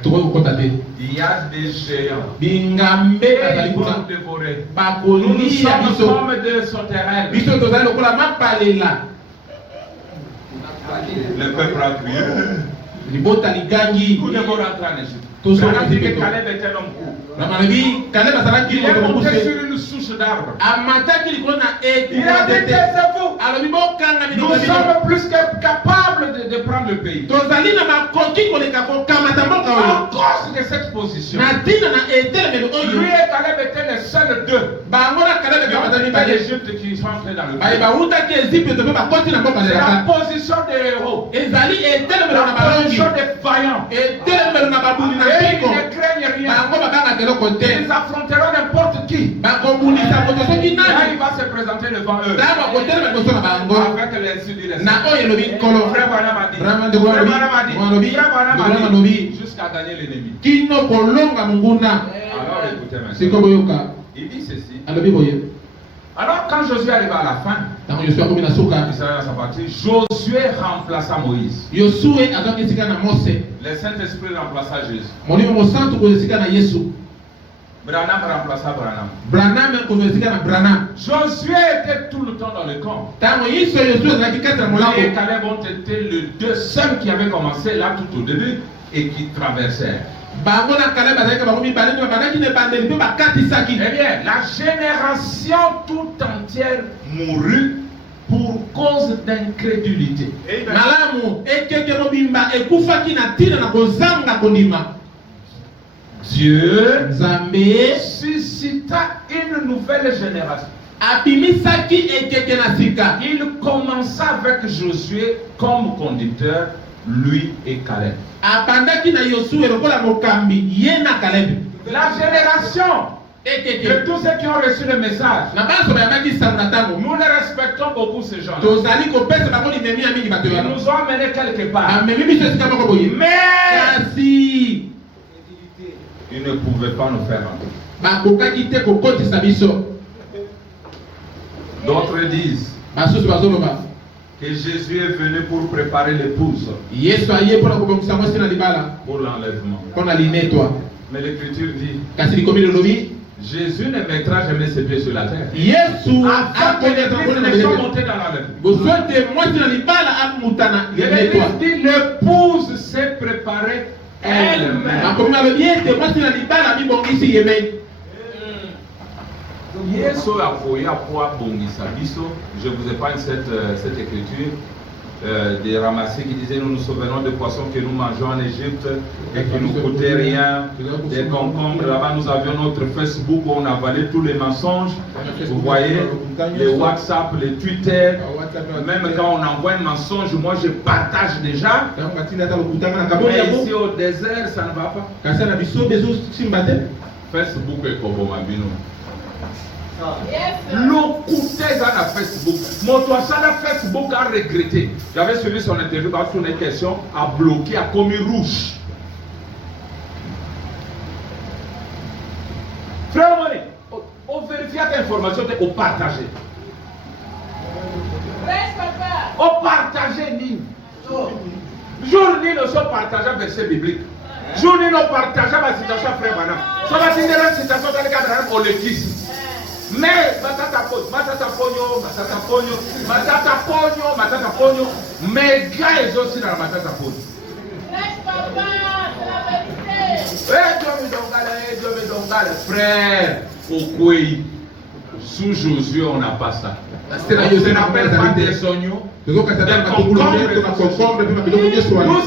Il y a des géants. Et ils vont dévorer. Nous sommes comme de sauterelles. Le peuple a crié. Tout le monde rentre en Égypte. Branham dit que Caleb était l'homme court. Il est monté sur une souche d'arbre. Il a dit taisez-vous. Nous sommes plus que capables de prendre le pays. En cause de cette position, lui et Caleb étaient les seuls deux de l'Égypte qui sont entrés dans le pays. C'est la position des héros. La position des vaillants. Et ils ne craignent rien. Ils affronteront n'importe qui. Là, il va se présenter devant eux. Avec les sud Frère Branham a dit jusqu'à gagner l'ennemi. Alors écoutez maintenant. Il dit ceci. Alors quand Josué arriva à la fin, Josué remplaça Moïse. Le Saint-Esprit remplaça Jésus. Branham remplaça Branham. Josué était tout le temps dans le camp. Et Caleb ont été les deux seuls qui avaient commencé là tout au début et qui traversèrent. Eh bien, la génération tout entière mourut pour cause d'incrédulité. Dieu suscita une nouvelle génération. Il commença avec Josué comme conducteur, lui et Caleb. La génération de tous ceux qui ont reçu le message, nous les respectons beaucoup ces gens. Ils nous ont amenés quelque part. Mais ils ne pouvaient pas nous faire entrer. D'autres disent que Jésus est venu pour préparer l'épouse pour l'enlèvement. Mais l'Écriture dit Jésus ne mettra jamais ses pieds sur la terre. Afin que l'Église ne soit montée dans l'enlèvement. L'Église dit l'épouse s'est préparée elle-même. Je vous épargne cette écriture des ramassés qui disaient nous nous souvenons des poissons que nous mangeons en Égypte et qui ne nous coûtaient rien, des concombres. Là-bas nous avions notre Facebook où on avalait tous les mensonges. Vous voyez, les WhatsApp, les Twitter. Même quand on envoie un mensonge, moi je partage déjà. Mais ici au désert, ça ne va pas. Facebook est comme Mabino. L'occulté dans la Facebook. Mon Facebook a regretté. J'avais suivi son interview par toutes les questions, a bloqué, a commis rouge. Frère Moni, on vérifie cette information, on partage. Au partager nini. Jour ni nous sommes partagés verset biblique. Jour ni nous partageons la situation frère madame. Ça va dire la situation dans le cadre on le dit. Mais matata ponyo, mais gars ils aussi dans la matata ponyo. Dieu me dongale, frère, au Koué, sous Josué on n'a pas ça. On n'appelle pas des oignons. Nous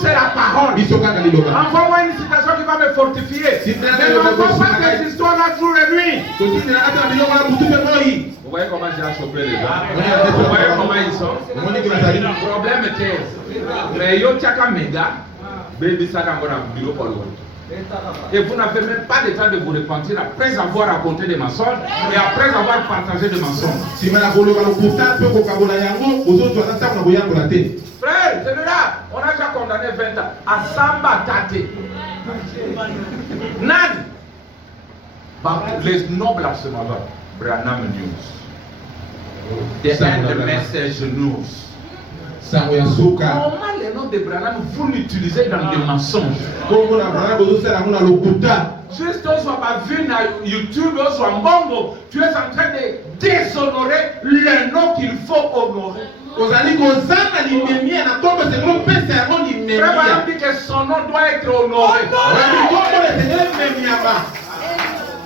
c'est la parole. Envoie-moi une citation qui va me fortifier. Mais n'envoie pas des histoires là jour et nuit. Vous voyez comment j'ai chopé les gens. Vous voyez comment ils sont. Le problème était, mais yo tiaka méga, baby sakangora bureau pour l'autre. Et vous n'avez même pas le temps de vous repentir après avoir raconté des mensonges et après avoir partagé des mensonges. Frère, c'est là, on a déjà condamné 20 ans à Samba Tate. Nan. Les nobles à ce moment-là, Branham News. The End Message News. Comment les noms de Branham vous l'utilisez dans des mensonges? Juste on soit pas vu sur YouTube, on soit mbongo, tu es en train de déshonorer le nom qu'il faut honorer. Frère Branham dit que son nom doit être honoré.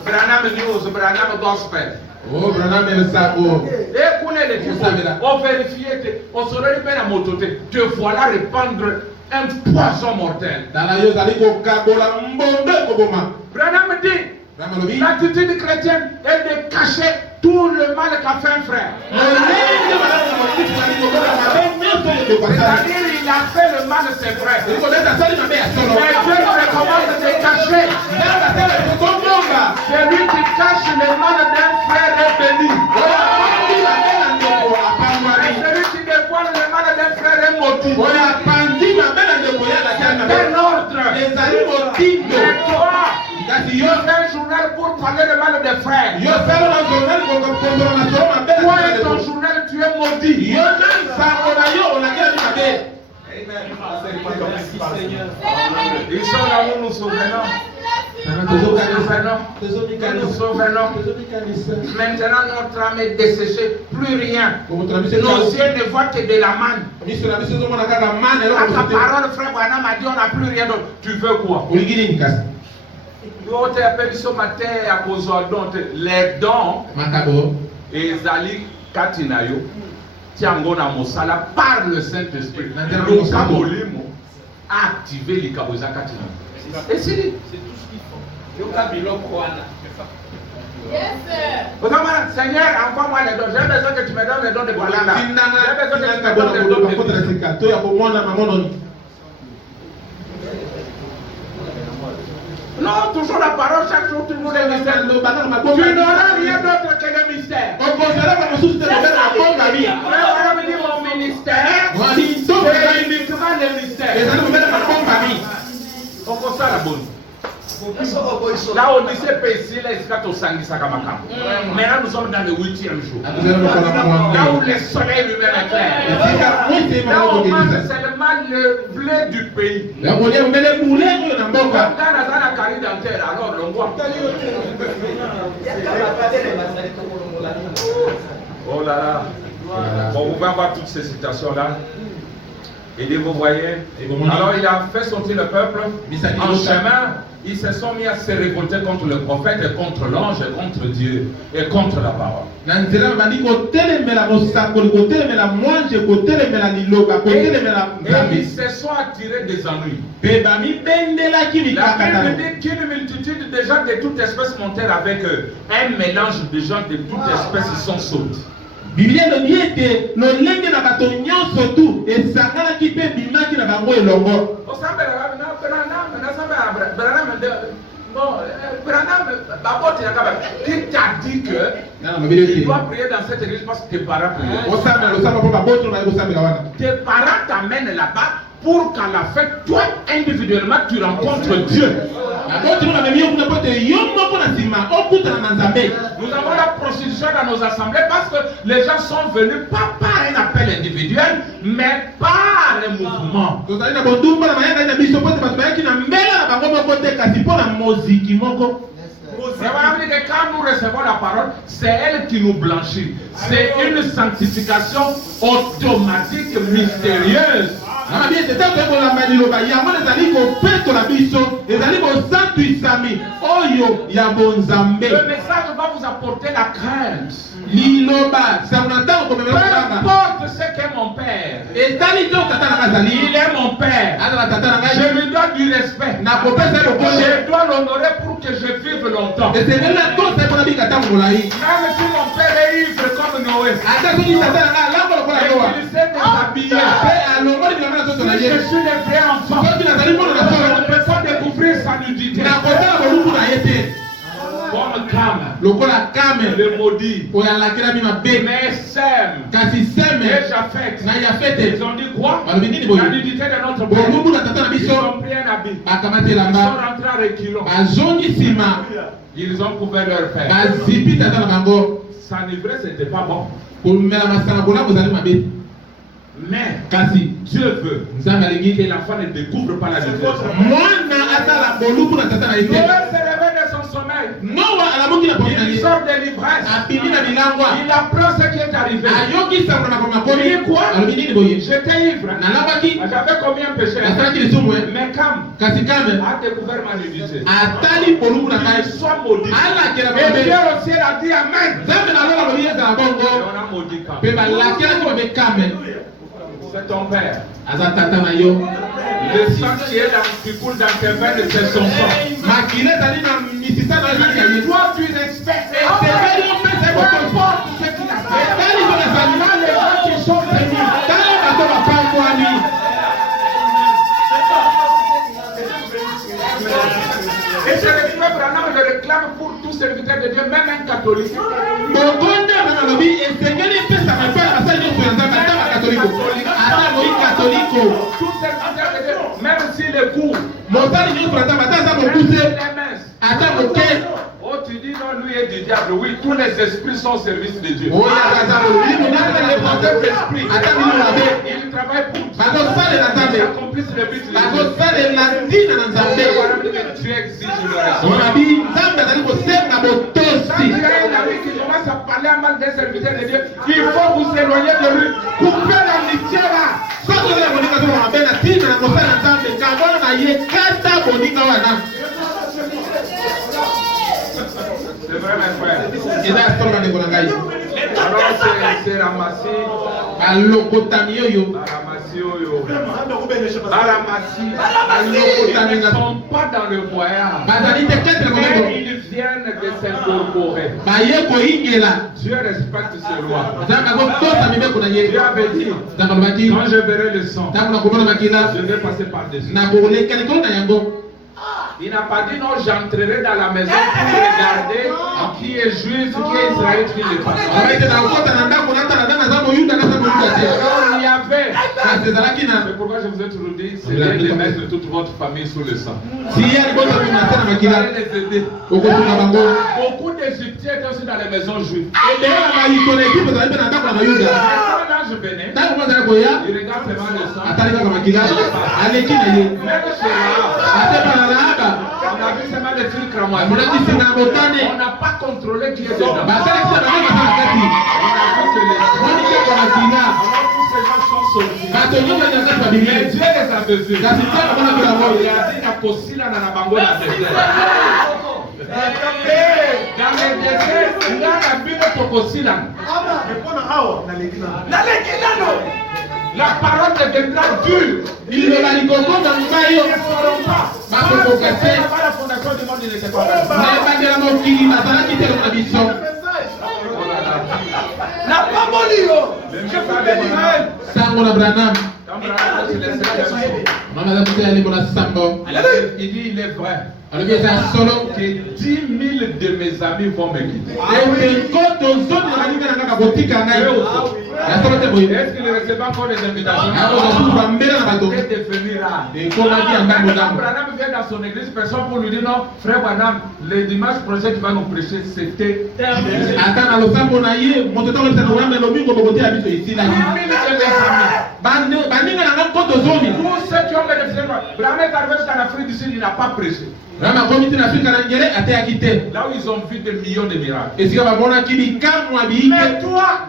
Branham News, Branham Gospel. Oh, Branham el Sabo. Et qu'on est les types, on vérifie, on se réunit à moto, te voilà répandre un poison mortel. Branham dit, l'attitude chrétienne est de cacher tout le mal qu'a fait un frère. C'est-à-dire, il a fait le mal à ses frères. Mais Dieu nous recommande de cacher. Celui qui cache le mal d'un frère est béni. Et celui qui dévoile le mal d'un frère est maudit. Un autre. Mais toi, tu fais un journal pour parler le mal des frères. Toi et ton journal, tu es maudit. Ils sont là où nous souvenons. Nous souvenons. Maintenant, notre âme est desséchée. Plus rien. Nos yeux ne voient que de la manne. Quand ta parole, frère Branham a dit on n'a plus rien d'autre. Tu veux quoi? Nous te appelé ce matin à cause les dons. Et Zali Katinayo. Tiangona Mosala par le Saint-Esprit. Le Kabolimo a activé les Kaboza Katinayo. Et c'est tout ce qu'il faut. Seigneur, envoie-moi les dons. J'ai besoin que tu me donnes les dons de Bolanda. J'ai besoin que tu me donnes les dons de non, toujours la parole, chaque jour, toujours les mystères. Tu n'auras rien d'autre que le mystère. Frère, me dit mon ministère, c'est uniquement le mystère. On pense à la bonne. Là, on dit c'est ici, là, c'est au Sangi Sakamaka. Maintenant, nous sommes dans le 8e jour. Là où le soleil lui-même est clair. Là, on mange seulement le blé du pays. Quand on a la carie dentaire, alors on voit. Oh là là. Bon, vous pouvez voir toutes ces citations-là. Et vous voyez, alors il a fait sortir le peuple en chemin. Ils se sont mis à se révolter contre le prophète et contre l'ange et contre Dieu et contre la parole. Et ils se sont attirés des ennuis. La Bible dit qu'une multitude de gens de toute espèce montèrent avec eux. Un mélange de gens de toute espèce sont sautés. Biblia nous dit que nos lengue na bato nyonso tu esangana ki pe bimaki na bango elongo. Qui t'a dit que tu dois prier dans cette église parce que tes parents prient? Tes parents t'amènent là-bas pour qu'à la fin, toi individuellement, tu rencontres Dieu. Nous avons la prostitution dans nos assemblées parce que les gens sont venus pas par un appel individuel, mais par le mouvement. Quand nous recevons la parole, c'est elle qui nous blanchit. C'est une sanctification automatique, mystérieuse. Le message va vous apporter la crainte. Peu importe ce qu'est mon père, il est mon père. Je lui donne du respect. Je dois l'honorer pour que je vive longtemps. Même si mon père est ivre comme Noé, et qu'il s'est déshabillé, si je suis le vrai enfant, je ne peux pas découvrir sa nudité. Comme Cam, le maudit, mais Sem et Japheth, ils ont dit quoi? La nudité de notre père. Ils ont pris un habit. Ils sont rentrés à reculons. Ils ont couvert leur père. S'enivrer, c'était pas bon. Mais Dieu veut que l'enfant ne découvre pas la nudité. Noé se réveille de son sommeil. Il sort de l'ivresse. Il apprend ce qui est arrivé. Il dit quoi? J'étais ivre. J'avais commis un péché. Mais Cam a découvert ma nudité. Il soit maudit. Et Dieu au ciel a dit Amen. Et on a maudit Cam. C'est ton père. Le sang qui coule dans tes veines, c'est son sang. Toi, tu respectes. Peu importe ce qu'il a fait. Les gens qui sont venus. Et je réclame pour tous serviteurs de Dieu, même un catholique. Tous serviteurs de Dieu, même s'il est court. Oh, tu dis non, lui est du diable. Oui, tous les esprits sont au service de Dieu. Il travaille pour Dieu. Ils accomplissent le but de Dieu. Dieu exige le respect. Quand il y a un ami qui commence à parler à mal des serviteurs de Dieu, il faut vous éloigner de lui. Coupez l'amitié là. C'est vrai, mes frères. Alors, c'est ramassé. Ils ne sont pas dans le voyage. Mais ils viennent de s'incorporer. Dieu respecte ses lois. Dieu avait dit, quand je verrai le sang, je vais passer par-dessus. Il n'a pas dit non, j'entrerai dans la maison pour regarder qui est juif, qui est israélite, qui n'est pas. Il y avait. C'est pourquoi je vous ai toujours dit, c'est bien de mettre toute votre famille sous le sang. Beaucoup d'Égyptiens étaient aussi dans les maisons juives. Et quand je venais, il regarde seulement le sang. Même chez on a vu seulement les fils cramoisis. On n'a pas contrôlé qui est dedans. On a vu que les gens sont sortis. Mais Dieu les a baisés. Il a dit la possila dans la bango dans le désert. Dans le désert, il y a la bine pour possila. La parole deviendra dure. Ils ne la feront pas. La fondation du monde n'était pas là. N'a pas moli. Je peux te il dit il est vrai que 10 000 de mes amis vont me quitter. Est-ce qu'il recevait encore des invitations? Il est devenu rare. Quand Branham vient dans son église, personne pour lui dire non, frère Branham, le dimanche prochain tu vas nous prêcher, c'était terminé. Tous ceux qui ont bénéficié, Branham est arrivé jusqu'en Afrique du Sud, il n'a pas prêché. Là où ils ont vu des millions de miracles. Mais toi,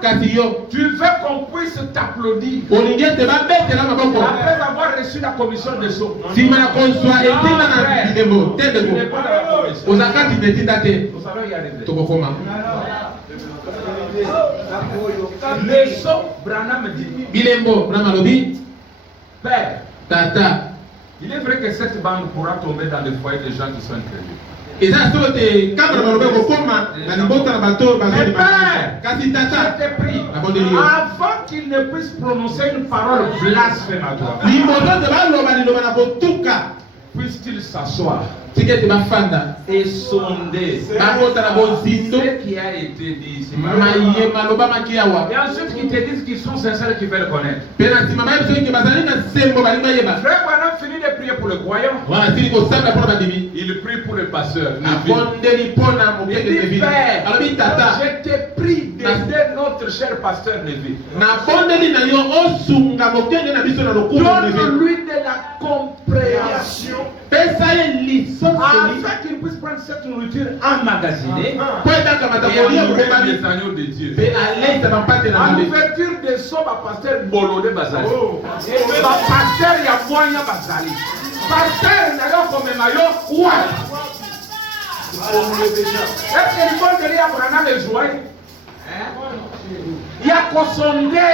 tu veux qu'on puisse t'applaudir après avoir reçu la commission de sceaux. Tu n'es pas dans la commission. Nous allons y arriver. Les sceaux, Branham dit, Père, Tata, il est vrai que cette bande pourra tomber dans le foyer des gens qui sont incrédules. Mais Père, je t'ai pris avant qu'il ne puisse prononcer une parole blasphématoire. Puisse-t-il s'asseoir et sonder ce qui a été dit ici. Et ensuite qu'ils te disent qu'ils sont sincères, qu'ils veulent connaître. Frère Branham finit de prier pour le croyant. Il prie pour le pasteur. Il dit, Père, je t'ai pris d'aider notre cher pasteur Neville. Donne-lui de la compréhension afin qu'il puisse prendre cette nourriture emmagasinée et enlever les agneaux de Dieu. À l'ouverture des sommes à pasteur Bolodé Bazali. Pasteur Yaboya Bazali. Pasteur Naga Komemayo Ouai. Est-ce que le bon de Abraham est joué? Il y a Kosondé.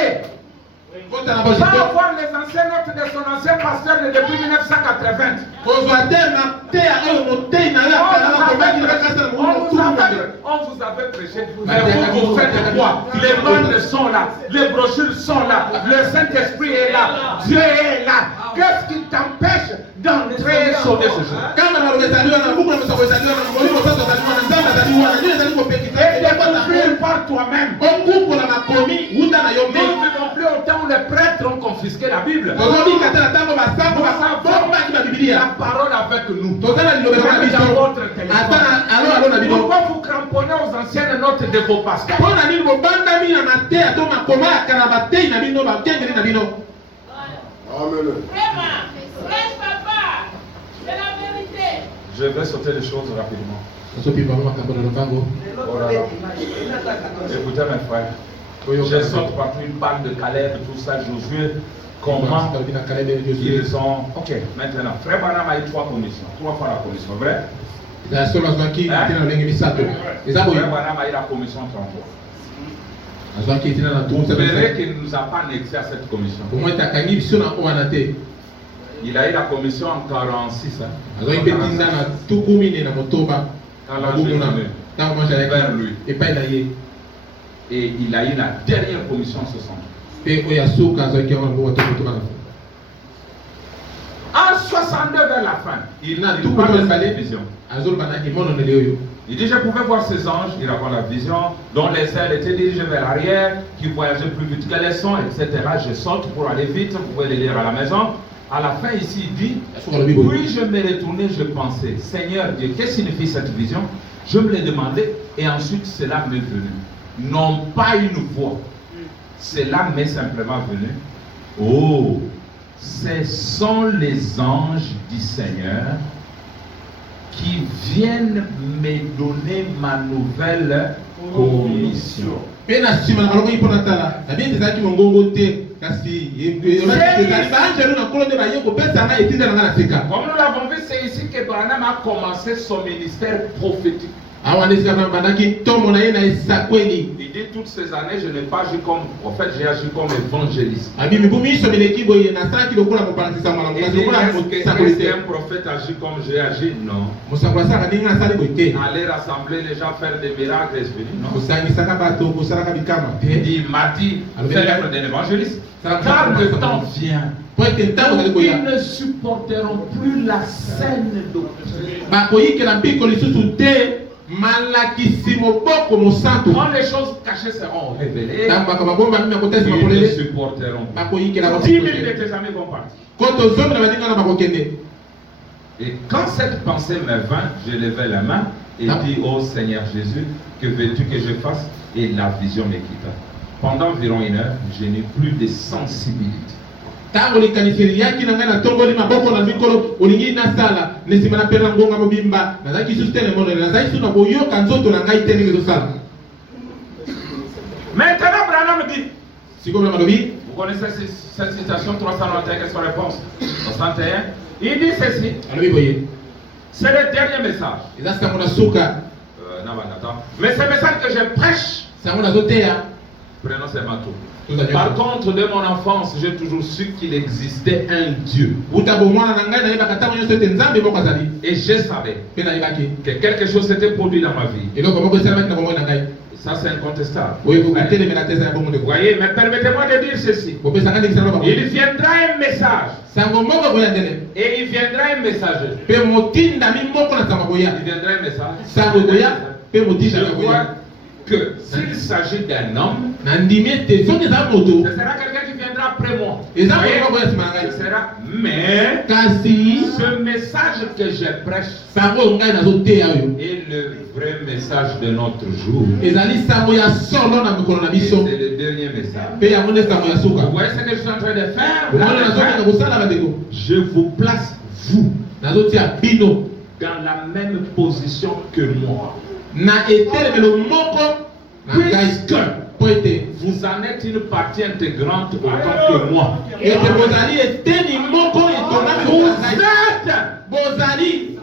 Va voir les anciens notes de son ancien pasteur depuis 1980. On vous avait prêché, mais vous faites quoi? Les bandes sont là, les brochures sont là, le Saint-Esprit est là, Dieu est là. Qu'est-ce qui t'empêche d'entrer sauver ce jour? Et de construire par toi-même. Nous ne vivons plus au temps où les prêtres ont confisqué la Bible. La parole avec nous. Pourquoi vous cramponnez aux anciennes notes de vos pasteurs? Je vais sauter les choses rapidement. Écoutez mes frères, je saute partout, une parle de Caleb, tout ça, Josué, comment ils ont... Ok, maintenant, frère Branham a eu 3 commissions, 3 fois la commission, vrai? Frère Branham a eu la commission 33. Vous verrez qu'il ne nous a pas annexé à cette commission. Il a eu la commission en 46. Vers lui. Et il a eu la dernière commission en 60. En 62 vers la fin, il n'a tout pas de cette vision. Il dit, je pouvais voir ces anges, il raconte la vision, dont les ailes étaient dirigées vers l'arrière, qui voyageaient plus vite que les sons, etc. Je saute pour aller vite, vous pouvez les lire à la maison. À la fin ici, il dit, puis je me retournais, je pensais, Seigneur Dieu, qu'est-ce que signifie cette vision? Je me l'ai demandé et ensuite cela m'est venu. Non pas une voix, cela m'est simplement venu. Oh, ce sont les anges du Seigneur qui viennent me donner ma nouvelle commission. Comme nous l'avons vu, c'est ici que Branham a commencé son ministère prophétique. Il dit toutes ces années, je n'ai pas agi comme prophète, j'ai agi comme évangéliste. Est-ce qu'un prophète agit comme j'ai agi? Non. Aller rassembler les gens, faire des miracles, non. Il m'a dit, fais l'œuvre d'un évangéliste. Car le temps vient où ils ne supporteront plus la saine doctrine. Quand les choses cachées seront révélées, ils ne supporteront pas. 10 000 de tes amis vont partir. Et quand cette pensée me vint, je levai la main et dis, ô Seigneur Jésus, que veux-tu que je fasse? Et la vision me quitta. Pendant environ 1 heure, je n'ai plus de sensibilité. Maintenant, Branham dit, vous connaissez cette citation 391, quelle est son réponse? 61. Il dit ceci. C'est le dernier message. Mais ce message que je prêche, prenons ces manteaux. Par contre, de mon enfance, j'ai toujours su qu'il existait un Dieu. Et je savais que quelque chose s'était produit dans ma vie. Ça, c'est incontestable. Vous voyez, mais permettez-moi de dire ceci. Il viendra un message. Et il viendra un messager. Il viendra un message. Je vois que s'il s'agit d'un homme, ce sera quelqu'un qui viendra après moi. Ce sera, mais ce message que je prêche est le vrai message de notre jour. Et c'est le dernier message. Vous voyez ce que je suis en train de faire? Je vous place, vous, dans la même position que moi. Puisque vous en êtes une partie intégrante autant que moi. Vous êtes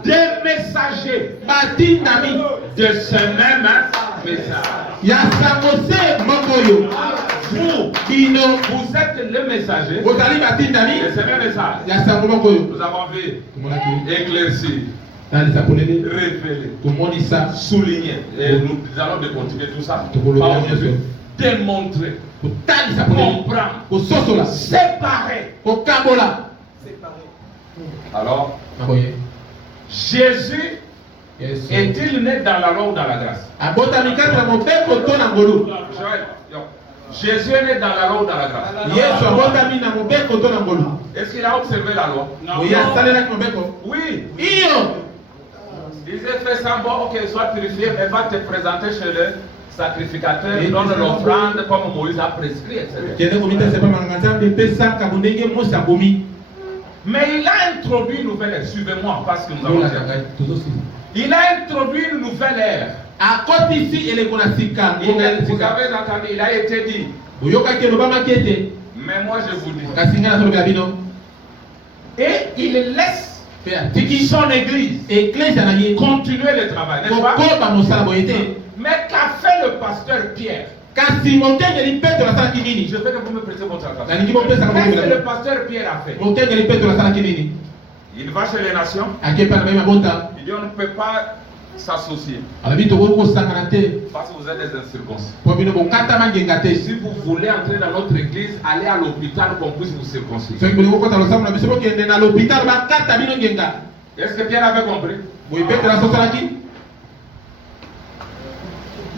des messagers de ce même message. Vous êtes le messager de ce même message. Nous avons vu, éclairci, révéler, souligner, et nous allons continuer tout ça, démontrer, comprendre, séparer. Alors, Jésus est-il né dans la loi ou dans la grâce? Jésus est né dans la loi ou dans la grâce? Est-ce qu'il a observé la loi? Oui. Il s'est fait semblant, ok, sois purifié, mais va te présenter chez le sacrificateur, donne l'offrande comme Moïse a prescrit, etc. Mais il a introduit une nouvelle ère. Suivez-moi parce que nous avons dit. Il a introduit une nouvelle ère. Vous avez entendu, il a été dit. Mais moi je vous dis. Et il laisse son église continuer le travail, n'est-ce pas? Mais qu'a fait le pasteur Pierre? Je veux que vous me prêtez votre attention. Qu'est-ce que le pasteur Pierre a fait? Il va chez les nations. Il dit on ne peut pas s'associer parce que vous êtes des incirconcis. Si vous voulez entrer dans notre église, allez à l'hôpital qu'on puisse vous circoncire. Est-ce que Pierre avait compris?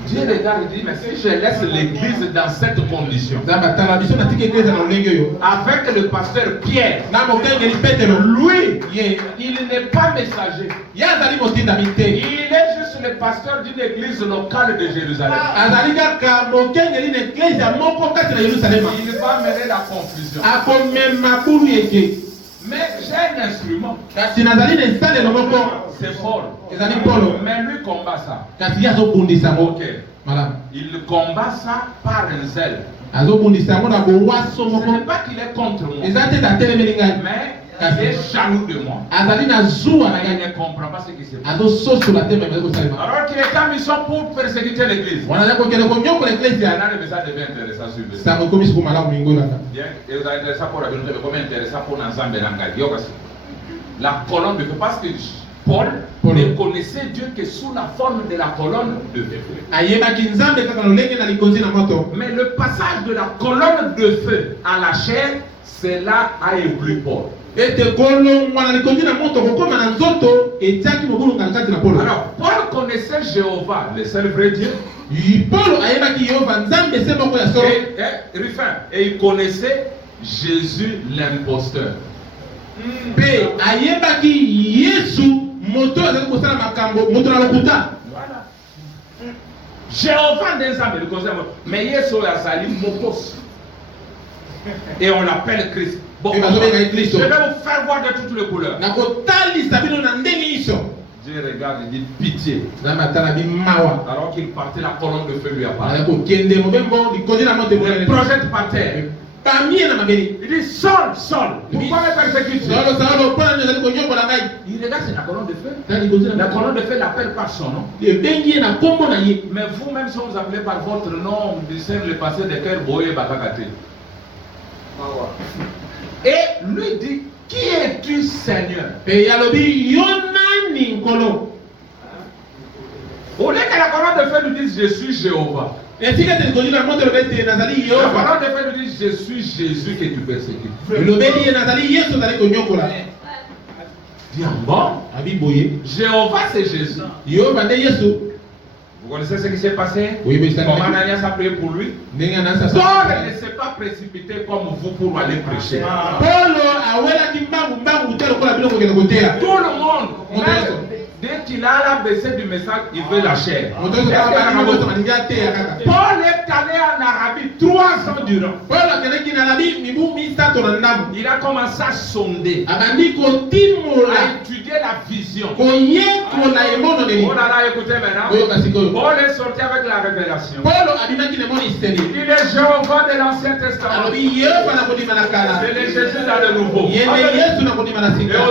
Dieu regarde et dit, mais si je laisse l'église dans cette condition, avec le pasteur Pierre, lui, il n'est pas messager. Il est juste le pasteur d'une église locale de Jérusalem. Il va mener la confusion. Mais j'ai un instrument. C'est Paul. Mais lui combat ça. Ok. Il combat ça par un zèle. Ce n'est pas qu'il est contre moi. Mais il est jaloux de moi. Il ne comprend pas ce qui se passe. Alors qu'il est en mission pour persécuter l'église. Maintenant le message devient intéressant sur lui. Bien, et vous avez intéressant pour la vérité, mais comment intéressant pour l'ensemble de l'engagement? La colonne de feu, parce que Paul ne connaissait Dieu que sous la forme de la colonne de feu. Mais le passage de la colonne de feu à la chair, cela a ébloui Paul. Alors, Paul connaissait Jéhovah, le seul vrai Dieu. Et il connaissait Jésus l'imposteur. Voilà. Jéhovah des âmes, mais Yesu Azali Mokos. Et on l'appelle Christ. Bon, je vais vous faire voir de toutes les couleurs. Dieu regarde et dit pitié. Alors qu'il partait, la colonne de feu lui apparaît. Il projette par terre. Il dit Saul, Saul, pourquoi me persécutes-tu? Il regarde, c'est la colonne de feu. La colonne de feu l'appelle par son nom. Mais vous-même, si vous appelez par votre nom, vous savez le passé de cœur Boye Bakakate. Et lui dit, qui es-tu, Seigneur? Au lieu que la colonne de feu lui dise, je suis Jéhovah. La colonne de feu lui dit, je suis Jésus que tu persécutes. Dis bon, Jéhovah c'est Jésus. Vous connaissez ce qui s'est passé? Comment Ananias a prié pour lui? Paul ne s'est pas précipité comme vous pour aller prêcher. Tout le monde, dès qu'il a la baissée du message, il veut la chair. Paul est allé en Arabie 3 ans durant. Il a commencé à sonder, à étudier la vision. Oh là là, écoutez maintenant. Paul est sorti avec la révélation. Il est Jéhovah de l'Ancien Testament. C'est le Jésus dans le Nouveau. Et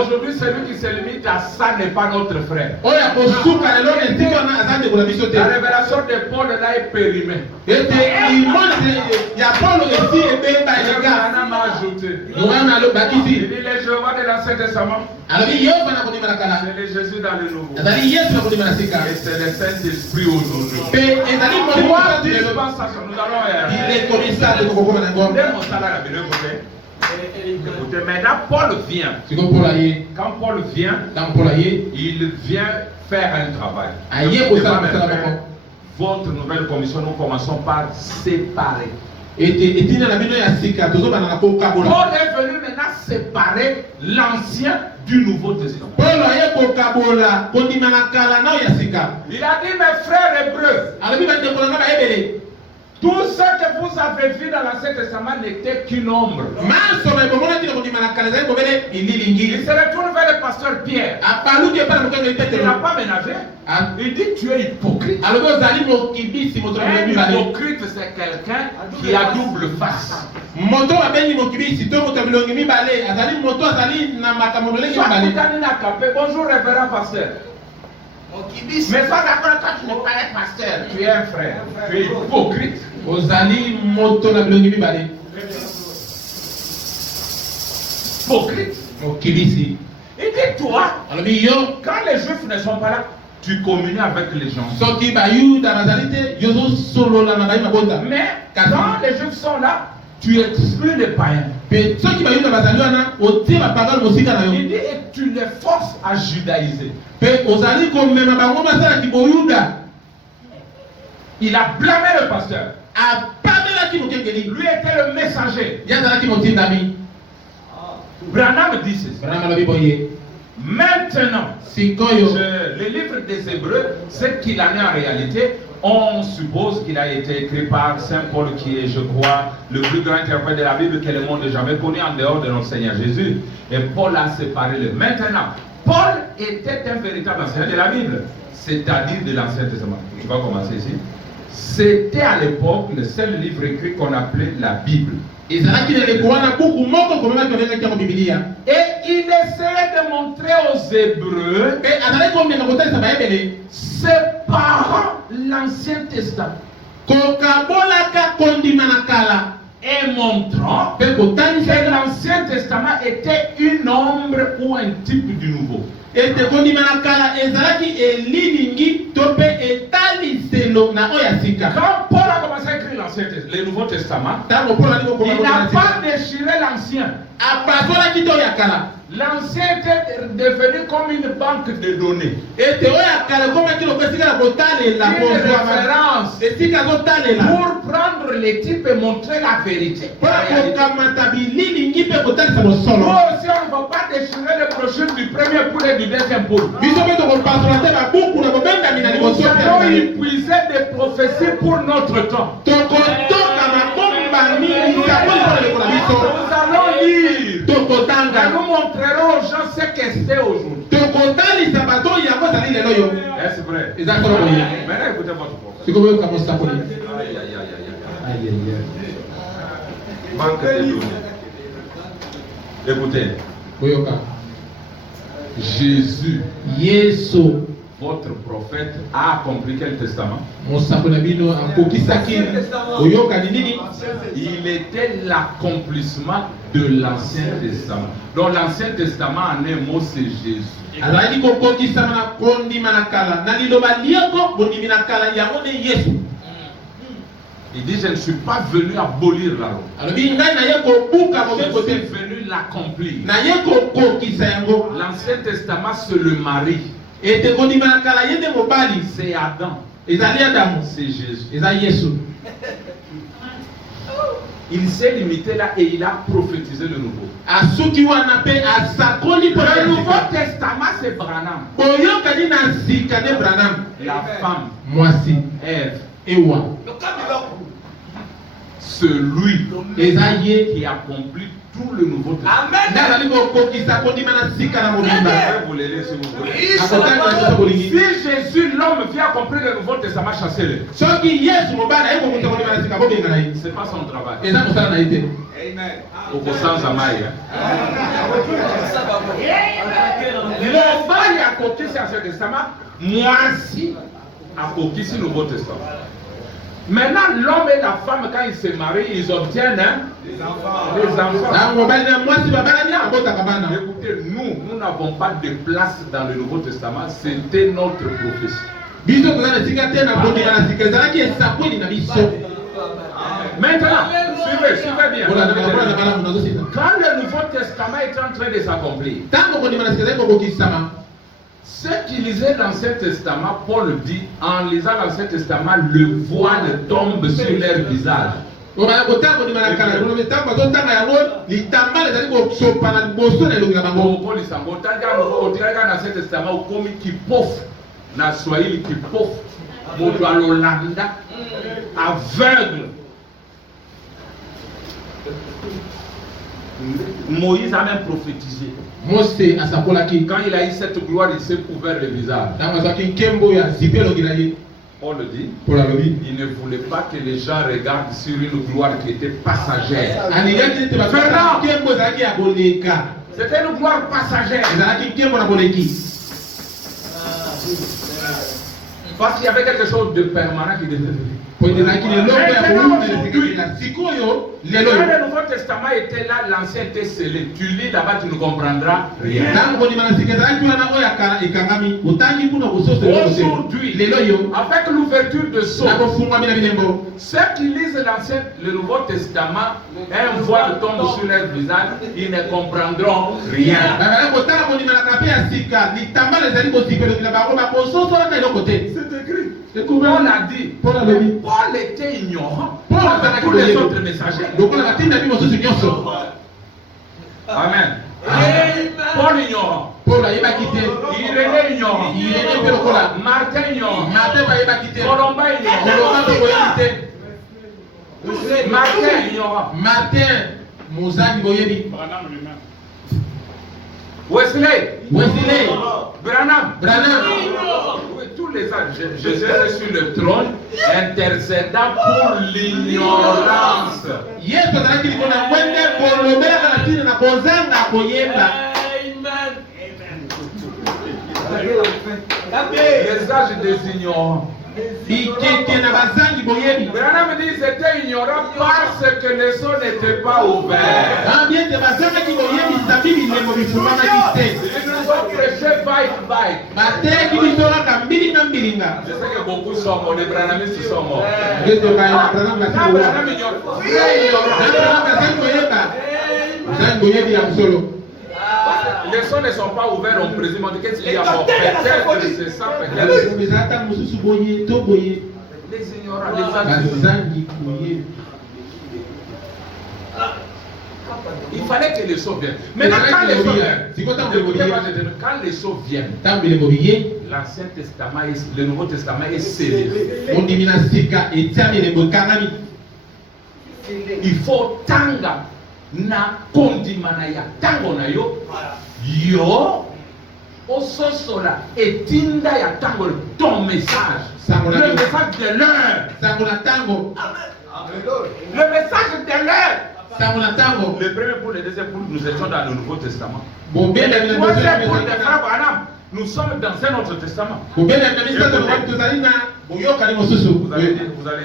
aujourd'hui, celui qui se limite à ça n'est pas notre frère. La révélation de Paul là est périmée. Il dit les Jéhovah de l'Ancien Testament. C'est le Jésus dans le Nouveau. Et c'est le Saint-Esprit aujourd'hui. Nous allons écoutez, maintenant Paul vient. Quand Paul vient, il vient faire un travail. Votre nouvelle commission, nous commençons par séparer. Paul est venu maintenant séparer l'ancien du Nouveau Testament. Il a dit, mes frères hébreux, tout ce que vous avez vu dans l'Ancien Testament n'était qu'une ombre. Il se retourne vers le pasteur Pierre. Il n'a pas ménagé. Il dit, tu es hypocrite. Un hypocrite, c'est quelqu'un qui a double face. Bonjour révérend pasteur. Mais ça d'accord, toi tu n'es pas un pasteur, tu es un frère, tu es hypocrite. Hypocrite. Il dit toi, quand les Juifs ne sont pas là, tu communies avec les gens. Mais quand les Juifs sont là, tu exclus les païens. Il dit et tu les forces à judaïser. Il a blâmé le pasteur. Lui était le messager. Branham dit ceci. Maintenant, le livre des Hébreux, ce qu'il en est en réalité, on suppose qu'il a été écrit par Saint Paul, qui est, je crois, le plus grand interprète de la Bible que le monde ait jamais connu en dehors de notre Seigneur Jésus. Et Paul a séparé les. Maintenant, Paul était un véritable enseignant de la Bible, c'est-à-dire de l'Ancien Testament. Je vais commencer ici. C'était à l'époque le seul livre écrit qu'on appelait la Bible. Et il essayait de montrer aux Hébreux, séparant l'Ancien Testament et montrant que l'Ancien Testament était une ombre ou un type du Nouveau. selo na oya sika. Quand Paul a commencé à écrire le Nouveau Testament, Tango Paul ali ko il n'a pas déchiré l'ancien. apasola kito ya kala. L'ancien était devenu comme une banque de données. Ete oya kala koma kilo pesika na kotale la Une référence esika kotale la. pour prendre les types et montrer la vérité. Para kokamata bilili ngipe kotalisa Nous bosolo. aussi, on ne va pas déchirer les brochures du premier pool et du deuxième pool. Biso beto kopasola te ba buku na kobenda mina Nous liboso allons pe. épuiser des prophéties pour notre temps. Tokotoka mabomba mingi takoli pona lekola biso. Nous allons lire. Et Tokotanga. nous montrerons aux gens ce que c'est aujourd'hui. Tokotalisa bato yango ezali lelo yo. Est-ce vrai? Eza solo boye. Maintenant, écoutez votre prophète. Sikoboyoka mosakoli. Aïe, aïe, aïe, aïe, aïe. Aïe Banque de données. Écoutez, boyoka. Jésus, Yesu votre prophète, a accompli quel testament? mosakoli na bino akokisaki oyoka ni nini? Il était l'accomplissement de l'Ancien Testament. Donc l'Ancien Testament, en un mot, c'est Jésus. azalaki kokokisama na kondima na kala na liloba lioko bondimi na kala yango nde Yesu. Il dit, je ne suis pas venu abolir la loi. alobi ngai naye kobuka Je mobeko suis te venu l'accomplir. naye kokokisa yango. L'Ancien Testament, c'est le mari. ete kondima na kala ye nde mobali C'est Adam. ezali Adamu C'est Jésus. eza Yesu. Il s'est limité là et il a prophétisé le nouveau. asuki wana mpe asakoli mpo Le na Nouveau sika. Testament, c'est Branham. boyokani na sika nde Branham La femme, mwasi Ève. ewa Celui eza ye qui accomplit tout le Nouveau Testament. nde azali kokokisa kondima na sika na mobimba. Vous les laissez, vous voulez. akotanga biso bolingi. Si Jésus, l'homme, vient accomplir le Nouveau Testament, chassez-le. soki Yesu mobali aye kokuta kondima na sika bobenga na ye Ce n'est pas son travail. eza mosala na ye te. Au sens amaï. Mobali akokisi Ancien Testament, mwasi akokisi Nouveau Testament. Maintenant, l'homme et la femme, quand ils se marient, ils obtiennent les enfants. na mobali na mwasi babalani abotaka bana. Écoutez, nous n'avons pas de place dans le Nouveau Testament. C'était notre prophétie. biso toza na sika te na kondima na sika ezalaki esakoli na biso. Maintenant, suivez bien. Bola na malamu nazosita. Quand le Nouveau Testament est en train de s'accomplir, ntango kondima na sika ezali kokokisama. ceux qui lisaient l'Ancien Testament, Paul dit, en lisant l'Ancien Testament, le voile tombe sur leur visage. obaya kotanga kondima na kala lobe ntango azotanga yango litambala ezali kosopa na liboso na elongi na bango. Paul isango, otikaka na Ancien Testament, okomi kipofu, na Swahili kipofu, moto alolanda, aveugle. Moïse a même prophétisé. Mose asakolaki Quand il a eu cette gloire, il s'est couvert le visage. ntango azwaki nkembo ya zipe elongi na ye. Paul dit, Paul alobi il ne voulait pas que les gens regardent sur une gloire qui était passagère. alingaki ete basala nkembo ezalaki ya koleka. C'était une gloire passagère. ezalaki nkembo na koleki. Parce qu'il y avait quelque chose de permanent qui devait venir. po ezalaki leloko ya koluka ezikakila sikoyo lelo. Quand le Nouveau Testament était là, l'Ancien était scellé. Tu lis là-bas, tu ne comprendras rien. ntango kondima na sika ezalaki wana oyo ya kala ekangami otangi kuna kososo eloko te. Aujourd'hui, lelo yo avec l'ouverture de Sceaux, na kofungwami na bilembo. ceux qui lisent le Nouveau Testament, un voile tombe sur leur visage, ils ne comprendront rien. bazali kotala kondima na kape ya sika litambala ezali kosipa elongi na bango bakososolaka eloko te. C'est écrit. Ekuma Paul a dit, Paul alobi Paul était ignorant. Paul Comme azalaki tous les koyeba. autres messagers. lokola batinda bi mosusu nyonso. Amen. Paul ignorant. Paul ayebaki te. Irénée ignorant. Irénée mpe lokola Martin ignorant. mate bayebaki te. Colomba ignorant. kolonga mpe boyebi te. Martin ignorant. Martin mozangi boyebi. Wesley. Wesley Branham. Branham Oui, tous les ans, Jésus est sur le trône, intercédant pour l'ignorance. Yesu azalaki likolo na ngwende kolobelaka na ntina na kozanga koyeba. Les âges des ignorants. bikeke na bazangi boyebi. Branham dit qu'ils étaient ignorants parce que les sceaux n'étaient pas ouverts. ambi ete bazangaki boyebisa mbi bilembo bifungwamaki te. Ils nous ont prêché bike. bateki biso kaka mbili na mbilinga. Je sais que beaucoup sont morts, les branamistes sont morts. Ngeto ba na Branham na Ah, siko. Branham ignore. Na Branham na siko yeba. Zango yebi ya msolo. Les sons ne sont pas ouverts, on présume qu'il y a mort. Peut-être que c'est ça, peut-être. Bezata mususu boye to boye. Les ignorants, les adultes. Bazangi kuye. Il fallait que les sceaux viennent. Maintenant, quand les sceaux viennent, Sikotambo quand les sceaux viennent, tambile bobiye. l'Ancien Testament, le Nouveau Testament est scellé. Ondimina sika etiamile bokangami. Il faut tanga na kondimana ya tango na yo yo ososola etinda ya tango ton message, le message de l'heure, Samuna tango. le message de l'heure. Samuna tango. Le premier pour le deuxième pour nous étions dans le Nouveau Testament. Bobele Le na troisième pour bozo. les frères Branham, nous sommes dans un autre testament. Bobele na misa to kwa tuzalina boyoka ni mususu. Vous allez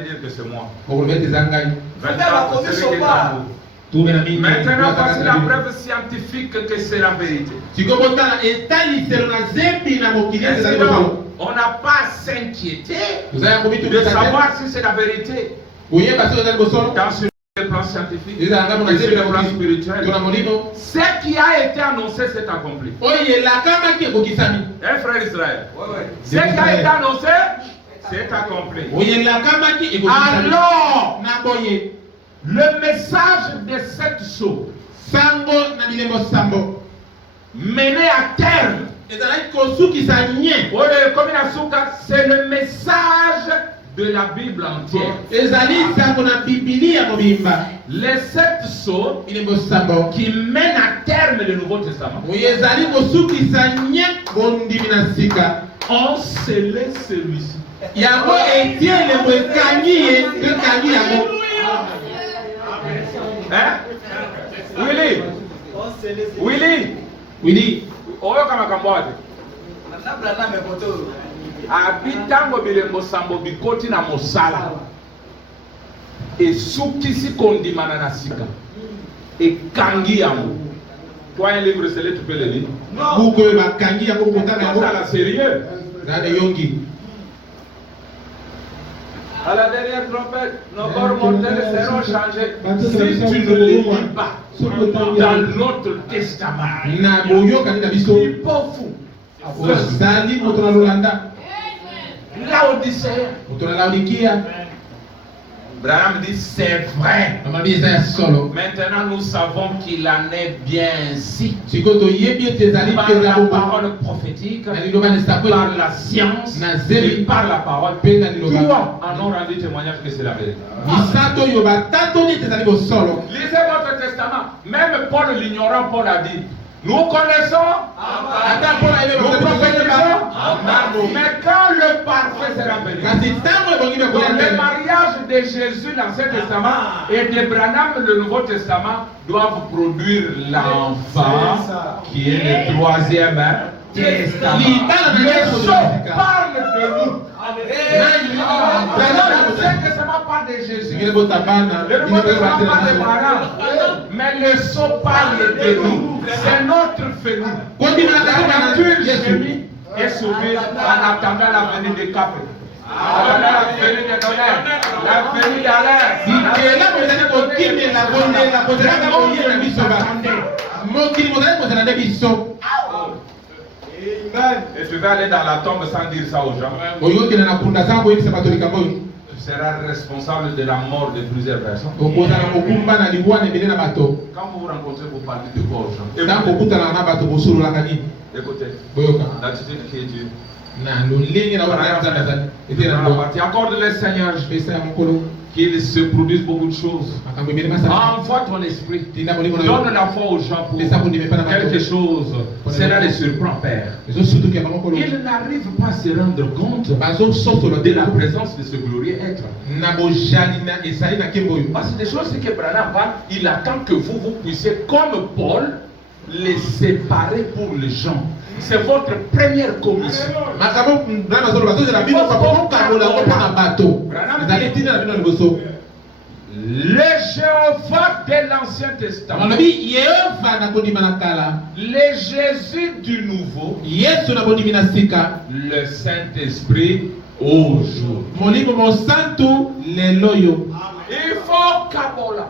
dire que c'est moi. Bokulete zangai. Maintenant, c'est celui qui est en vous. Maintenant, voici la preuve scientifique que c'est la vérité. Sikobotala etali selo na zembi na mokili Et ezali sinon, bosolo. on n'a pas à s'inquiéter Uzaya kubitu de bisate. savoir si c'est la vérité Oyeba sio ezali bosolo. dans sur le plan scientifique et Ezanga mona sur zembi le na plan mokili. spirituel. Tuna molimo. Ce qui a été annoncé s'est accompli. Oyela kama ki ekokisami. Hein, frère Israël? Ce qui a été annoncé s'est accompli. Oyela kama ki ekokisami. Alors, Na boye. le message de cette chose Sango na bilembo sambo. mené à terme, Ezalaki kosukisa nye. comme il a souka, c'est le message de la Bible entière. Ezali sango na Biblia mobimba. Les 7 sceaux Bilembo sambo. qui mènent à terme le Nouveau Testament Oyo ezali kosukisa nye bondimi na sika. ont scellé celui-ci. Yango etie elembo ekangi ye ekangi yango. Hein? Willy, Willy, Wili. oyoka makambo ate. Abitango bilembo sambo bikoti na mosala. Esukisi kondimana na sika. Ekangi yango. Toi un livre scellé, tu peux le lire. Buku oyo bakangi yango kotana yango. Ça la sérieux. Zane yongi. À la dernière trompette, nos corps mortels seront changés. Si tu ne le lis pas dans notre testament, Na boyoka ni na biso. il faut fou. Ozali moto na Lolanda. Laodicée. Moto na Laodikia. Branham dit c'est vrai. Mama bisa ya solo. Maintenant nous savons qu'il en est bien ainsi. Sikoto yebi ete ezali Par peza la bomba. parole prophétique, Na liloba na sapo. par la science Na zeli. et par la parole. Pe na liloba. Trois en ont rendu témoignage que c'est la vérité. Misato yo batatoni ete ezali bosolo. Lisez votre testament. Même Paul l'ignorant, Paul a dit, nous connaissons, Ata mpona ebe nous prophétisons, prophétisons. mais quand le parfait sera venu. Kasi ntango ebongi Donc bekoya le te. mariage de Jésus, l'Ancien Testament, et de Branham, le Nouveau Testament, doivent produire l'enfant qui est le troisième testament. Le sceau parle de nous. L'Ancien Testament parle de Jésus. Singile botabana. Le Nouveau Testament parle de Branham. Mais le sceau parle de nous. C'est notre famille. Kondima na La katiba nature na Yesu. gémit est sauvée en attendant la venue de Cap. En attendant la venue de Donner. La venue d'Alain. Sikela mozali kokimela bondela kozalaka koye na biso ba. Mokili mozali kozala nde biso. Et tu vas aller dans la tombe sans dire ça aux gens. Oyokela na kunda za koyebisa bato likambo oyo. Tu seras responsable de la mort de plusieurs personnes. Okozala kokumba na libwana ebele na bato. Quand vous vous rencontrez, vous parlez de quoi aux gens? Ntango okutana na bato bosololaka nini. Écoutez, Boyoka. l'attitude qui est Dieu. Na lolenge na wana nzambe azali. Ete na Dans la mbo. partie, accorde le Seigneur Pesa ya mokolo. qu'il se produise beaucoup de choses. Makambo ebele masala. Envoie ton esprit. Tinda molimo na Donne yo. la foi aux gens pour Pesa kondime pa na bato. quelque chose. Cela les surprend, Père. Ezosutuka ya mokolo. Ils n'arrivent pas à se rendre compte Bazosotola de te la présence de ce glorieux être. na bojali na ezali na nkembo oyo. Parce que des choses que Branham parle, il attend que vous puissiez, comme Paul, les séparer pour les gens. C'est votre première commission. Makambo brana zolo bazozela bino kwa kokabola ngo mpona bato. Ezali ntina na bino liboso. Le Jéhovah de l'Ancien Testament, Nalobi Yehova na bondima na kala. le Jésus du Nouveau, Yesu na bondima na sika. le Saint-Esprit aujourd'hui. Molimo mo santu leloyo. Il faut Kabola.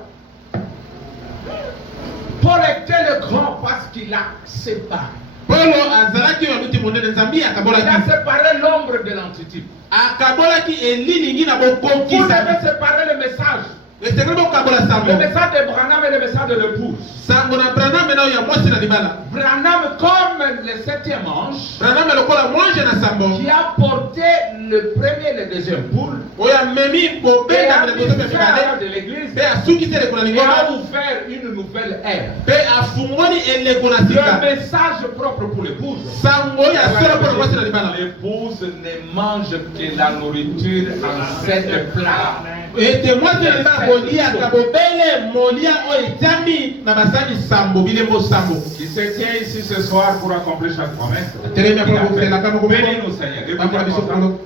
Paul était le grand parce qu'il a séparé. Polo azalaki yonuti monene nzambi Il akabola a ki. séparé l'ombre de l'antitype. Akabola ki elilingi na Vous bokokisa. avez séparé le message. Esekelo bokabola Le sambo. message de Branham et le message de l'épouse. Sango na Branham na ya mwasi na libala. Branham comme le septième ange Branham lokola mwanje na sambo. qui a porté le premier et le deuxième poule Oya memi et bobenda a na mis boto fin mibale. de l'église Pe asukisele kuna et lingoma. a ouvert une nouvelle ère. Pe afungoni eleko na Le sika. message propre pour l'épouse. Sango ya solo pour mwasi na libala. L'épouse ne mange que la nourriture en 7 plats. Ete mwasi na libala kolia kabobele molia o etami na basani sambo bilembo sambo. Qui se tient ici ce soir pour accomplir chaque promesse. Bénis-nous, Seigneur. Écoutez,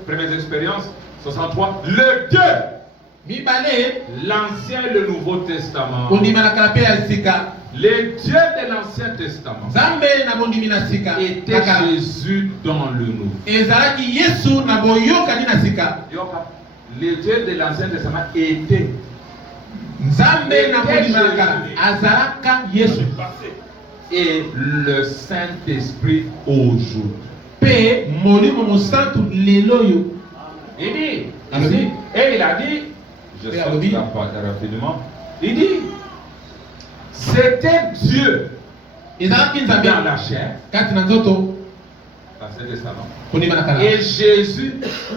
première expérience, 63. Le 2, Mibale l'Ancien et le Nouveau Testament. ondima na kala pe ya sika. Les dieux de l'Ancien Testament Zambe na bondimi na sika. était Kaka. Jésus dans le Nouveau. Ezalaki Yesu na boyokani na sika. Les dieux de l'Ancien Testament étaient. Nzambe na bondima na kala azalaka Yesu. Et le Saint-Esprit aujourd'hui. Pe molimo mosantu leloyo. Il dit, Alors, ici, et il a dit, je Et sors alors, la part rapidement, il dit, c'était Dieu Ezalaki nzambe dans la chair, kati na nzoto Ancien Testament, bondima na kala. et Jésus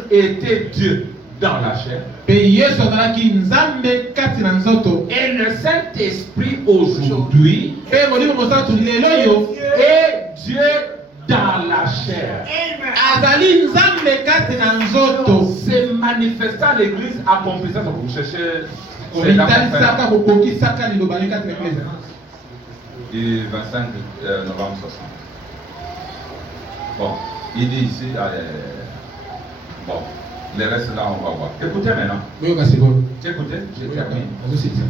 était Dieu dans la chair, Pe Yesu azalaki nzambe kati na nzoto. et le Saint-Esprit aujourd'hui Pe molimo mosantu leloyo est Dieu dans la chair. azali nzambe kati na nzoto. Se manifestant l'église accomplissant, vous cherchez c'est la Komitalisaka kokokisaka liloba li kati na eglise. du 25 novembre 60. Bon, il dit ici, bon, le reste là on va voir. Écoutez maintenant, Boyoka sikoyo. écoutez, j'ai terminé. Azositisa.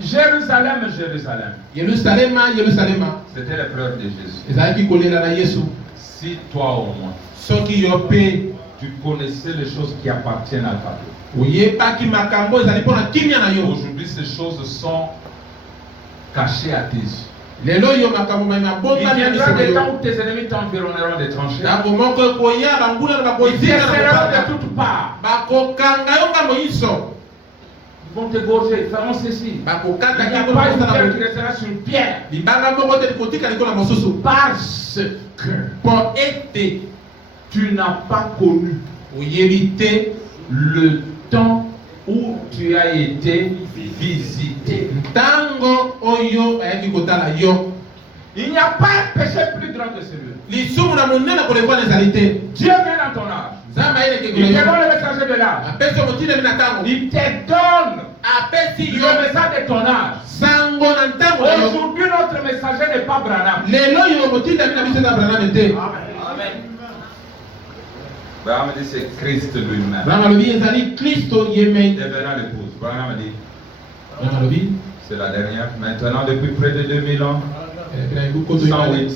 Jérusalem, Jérusalem, Yerusalema, Yerusalema. c'était l'épreuve de Jésus. Ezalaki kolela na Yesu. Si toi au moins, Soki yo pe tu connaissais les choses qui appartiennent à ta vie. oyebaki makambo ezali mpona kimia na yo. Aujourd'hui, ces choses sont cachées à tes yeux. Lelo yo makambo mai Il mabomba na viendra des miso temps yo. où tes ennemis t'environneront des tranchées. Ntango moko ekoya banguna na Ils bakozinga na essaieront de mopaka. toutes parts. Bakokanga yo ngambo nyonso. Ils vont t'égorger, ils feront ceci. Il n'y Bakokata a kingo pas une na pierre mosala. qui restera sur pierre. Libanga moko te likotika likolo na mosusu. Parce que Po ete tu n'as pas connu oyebi te le temps où tu as été visité. ntango oyo bayaki kotala yo. Il n'y a pas un péché plus grand que celui-là. Lisumu na monene kolekwa na ezali te. Dieu vient dans ton âge. Nzambe ayeleki Il te kola donne yo. le messager de l'âge. Apesi yo motineli na ntango. Il te donne Apesi yo le message de ton âge. sango na ntango na yo. Aujourd'hui, notre messager n'est pas Branham. Lelo yo motindeli na biso eza Branham te. Branham dit c'est Christ lui-même. Branham alobi ezali Kristo ye mei. Et verra l'épouse. Branham dit Branham alobi c'est la dernière. Maintenant, depuis près de 2000 ans, na ebuko to 108,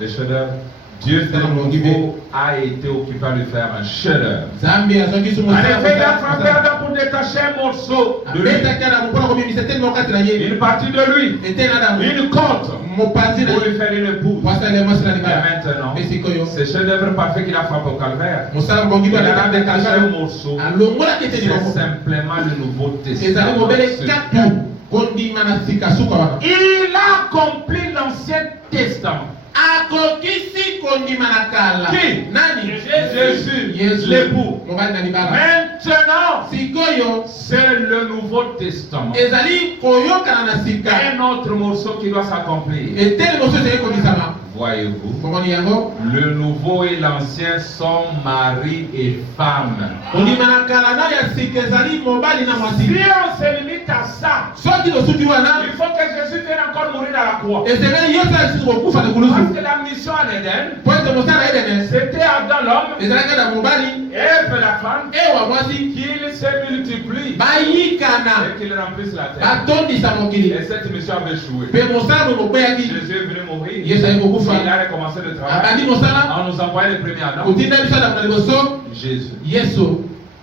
le chef-d'œuvre. Dieu de nouveau a été occupé à lui faire un chef-d'œuvre. Nzambe azwaki so En effet, il a frappé mosala. Adam pour détacher un morceau de lui, Abetaki Adamu mpona kobimisa te moko kati na ye. une partie de lui, Ete na Adamu une côte, mopanzi na pour lui ye. faire une épouse. Po asala mwasi na Et libala. maintenant, Mpe sikoyo ce chef-d'œuvre parfait qu'il a frappé au calvaire, mosala mbongi il to a alekaka détaché un kalvaire. morceau. Alongolaki ete C'est liboko. simplement le Nouveau ezali Testament. mobele katu kondima na sika suka wana. Il a accompli l'Ancien Testament. Akokisi kondima na kala. Qui? Nani? Jésus, Yesu. l'époux. Mobali na libala. Maintenant, Sikoyo c'est le Nouveau Testament. ezali koyokana na sika. Un autre morceau qui doit s'accomplir. Eteli mosusu ezali komisama. voyez-vous, Comment dit yango? le nouveau et l'ancien sont mari et femme. Ondima kalana ya sikezali mobali na Si mwasi. on se limite à ça, Soki no suki wana, il faut que Jésus vienne encore mourir dans la croix. esengeli yesu asi kokufa na Parce kulusu. que la mission en Éden, Po ete mosala Edene, c'était Adam l'homme, ezalaki na mobali, Ève la femme, ewa mwasi, qu'ils se multiplient bayikana, et qu'ils remplissent la terre. batondisa mokili. Et cette mission avait échoué. Pe mosala mokweyaki, Jésus est venu mourir. yesu ali kokufa. Il a recommencé le travail. Abandi mosala, En nous envoyant le premier Adam, kotinda biso na liboso, Jésus. yesu.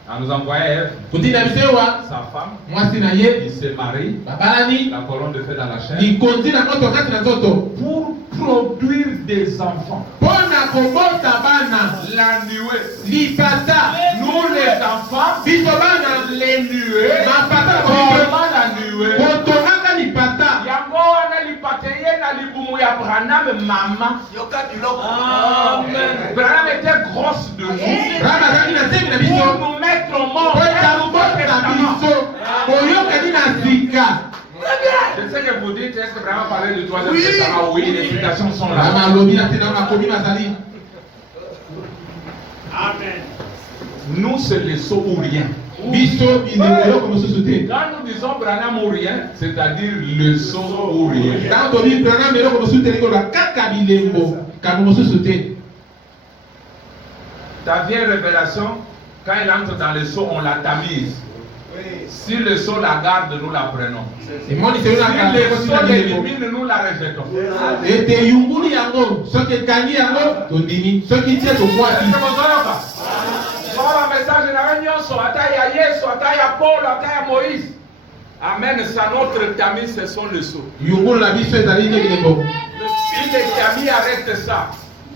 En nous envoyant Ève, Kotinda biso ewa, sa femme, mwasi na ye, il se marie, babalani, la colonne de feu dans la chair, likonzi na moto kati na nzoto. pour produire des enfants. Pona kobota bana, La nuée. lipata, Nous les enfants, biso bana, les nuées, mapata na comment la nuée. kotongaka lipata. Yango wana lipateye na libumu ya Branham mama. Yoka biloko. Amen. Branham était grosse de nous. Rama zaki na semi na Pour biso, nous mettre au monde. po etabota biso, boyokani na zika. Je sais que vous dites, est-ce que Branham parlait du troisième testament? Oui, les citations sont là. Rama alobi na tena makomi bazali. Amen. Nous, c'est les sauts ou rien. Biso bilenge eloko mosusu te. Quand nous disons Branham ou rien, c'est-à-dire le saut ou rien. Ntango tobi Branham eloko mosusu te likoloba kaka bilembo, kaka mosusu te. Ta vieille révélation, quand il entre dans le seau, on la tamise. Si le seau la garde, nous la prenons. Emoni te Si yona kaka le kosi seau na bilembo. l'élimine, nous la rejetons. Ete yunguli yango, soki ekangi yango, tondimi. Soki tie tokwati. Voilà message na nyonso, ata ya Yesu, ata ya Paul, ata ya Moïse. Amen, ça notre tamis, ce sont le seau. Yungulu na biso ezali nde bilembo. Si le tamis arrête ça,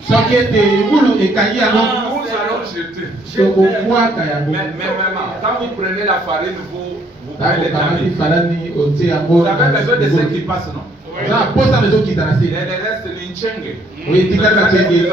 Soki ete yungulu ekangi yango, nous allons jeter. tokokwata yango. Mais maman, quand vous prenez la farine, vous prenez Ntango le kamati tamis. falani otie yango. Vous avez besoin de ce qui passe, non? Na posa ezokita na Et se. le reste, l'inchenge. Oui, etikali bachenge.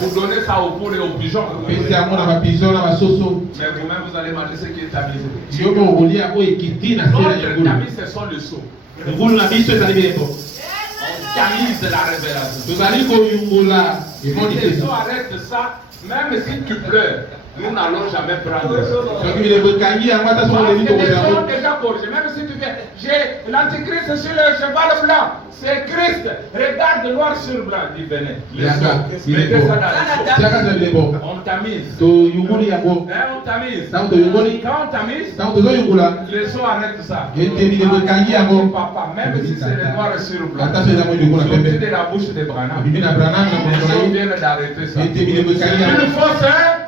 Vous donnez ça aux poules et aux pigeons. Pesi yango na bapigeon na basoso. Mais vous-même, vous allez manger ce qui est tamisé. Yo mo okolia oyo ekiti na se na Notre yungulu. tamis, ce sont le seau. Yungulu na biso ezali bilembo. On tamise la révélation. Tozali koyungula emoni Si les te. eaux arrêtent ça, même si tu pleures, nous n'allons jamais prendre. Soki bilembo ekangi yango ata soki Parce oleli que les kokoza gens yango. ont déjà corrigé. Même si tu viens, j'ai l'antichrist sur le cheval blanc. C'est Christ. Regarde noir sur blanc. Il venait. Les Yaka, eaux. il est Mettez beau. ça dans les eaux. Tiaka za bilembo. On tamise. Toyunguli yango. On tamise. Ntango toyungoli, Quand on tamise, ntango tozoyungula, les eaux arrêtent ça. ete bilembo ekangi yango. Papa, même si c'est le noir sur blanc. Ata so eza mo yungula Sorti pembe. de la bouche de Branham. Bibi na Branham na Les monoko na eaux ye. viennent d'arrêter ça. Ete bilembo ekangi C'est une yango. fausse, hein?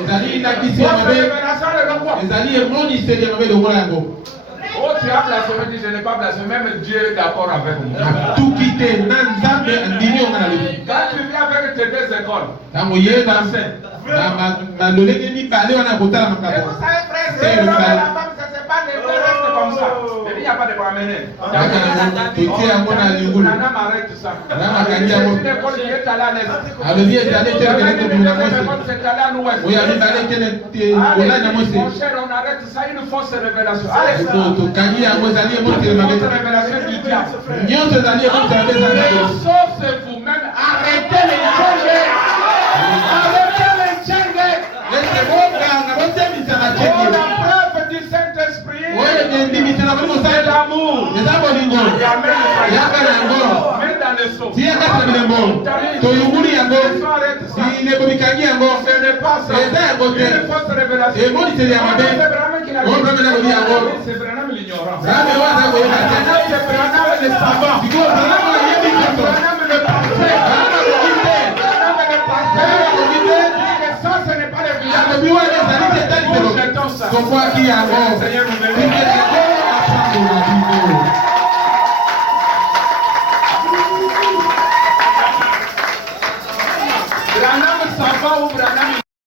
Ezali nakisi ya Fausse mabe. révélation de la foi. Ezali emoniseli ya mabe lokola yango. Oh, tu as blasphémé, dis je n'ai pas blasphémé, même Dieu est d'accord avec moi. Natuki te na nzambe andimi onga na lobi. Quand tu viens avec tes deux écoles, Ntango ye na malolenge mibale wana kotala et vous makambo. savez, frère, c'est l'homme et la femme, ça c'est pas les deux restent comme ça. Et puis il n'y a pas de promener. Kaka na totie yango na lingulu. Branham arrête ça. Branham akangi C'est yango. une école qui est allée à l'est. Alobi ezali te Même ekende une kobima deuxième école, mwese. c'est allé à l'ouest. Oyo mibale ekende kolai na Allez, mon mwese. cher, on arrête ça, une fausse révélation. Allez, Tokangi yango ezali une emoniseli fausse mabe. révélation du diable. Nyonso ezali emoniseli mabe ezali na Mais kolo. sauf vous-même, arrêtez les changes. Arrêtez les changes. Ete bonganga botemisa na Oh, cheki. la preuve du Saint-Esprit, Oyo endimisa na boli c'est mosala. l'amour. Eza bolingo. Yaka na yango. Mets dans le seau. Tia kati na bilembo. Toyunguli yango. Bilembo bikangi yango. Ce n'est pas ça. Eza yango te. Une fausse révélation. Emoniseli ya mabe. C'est Branham qui l'a dit. Oh, Branham alobi yango. C'est Branham l'ignorant. Nzambe oyo aza koyeba te. C'est Branham le savant. Sikoyo Branham ayebi nyonso. Branham le parfait. Branham akoki te. Branham le Branham parfait. akoki te. Et ça, ce n'est pas le Alobi wana ezali te etaliselo. Tokwaki yango. Tike yango apangola bino. Branham savant ou Branham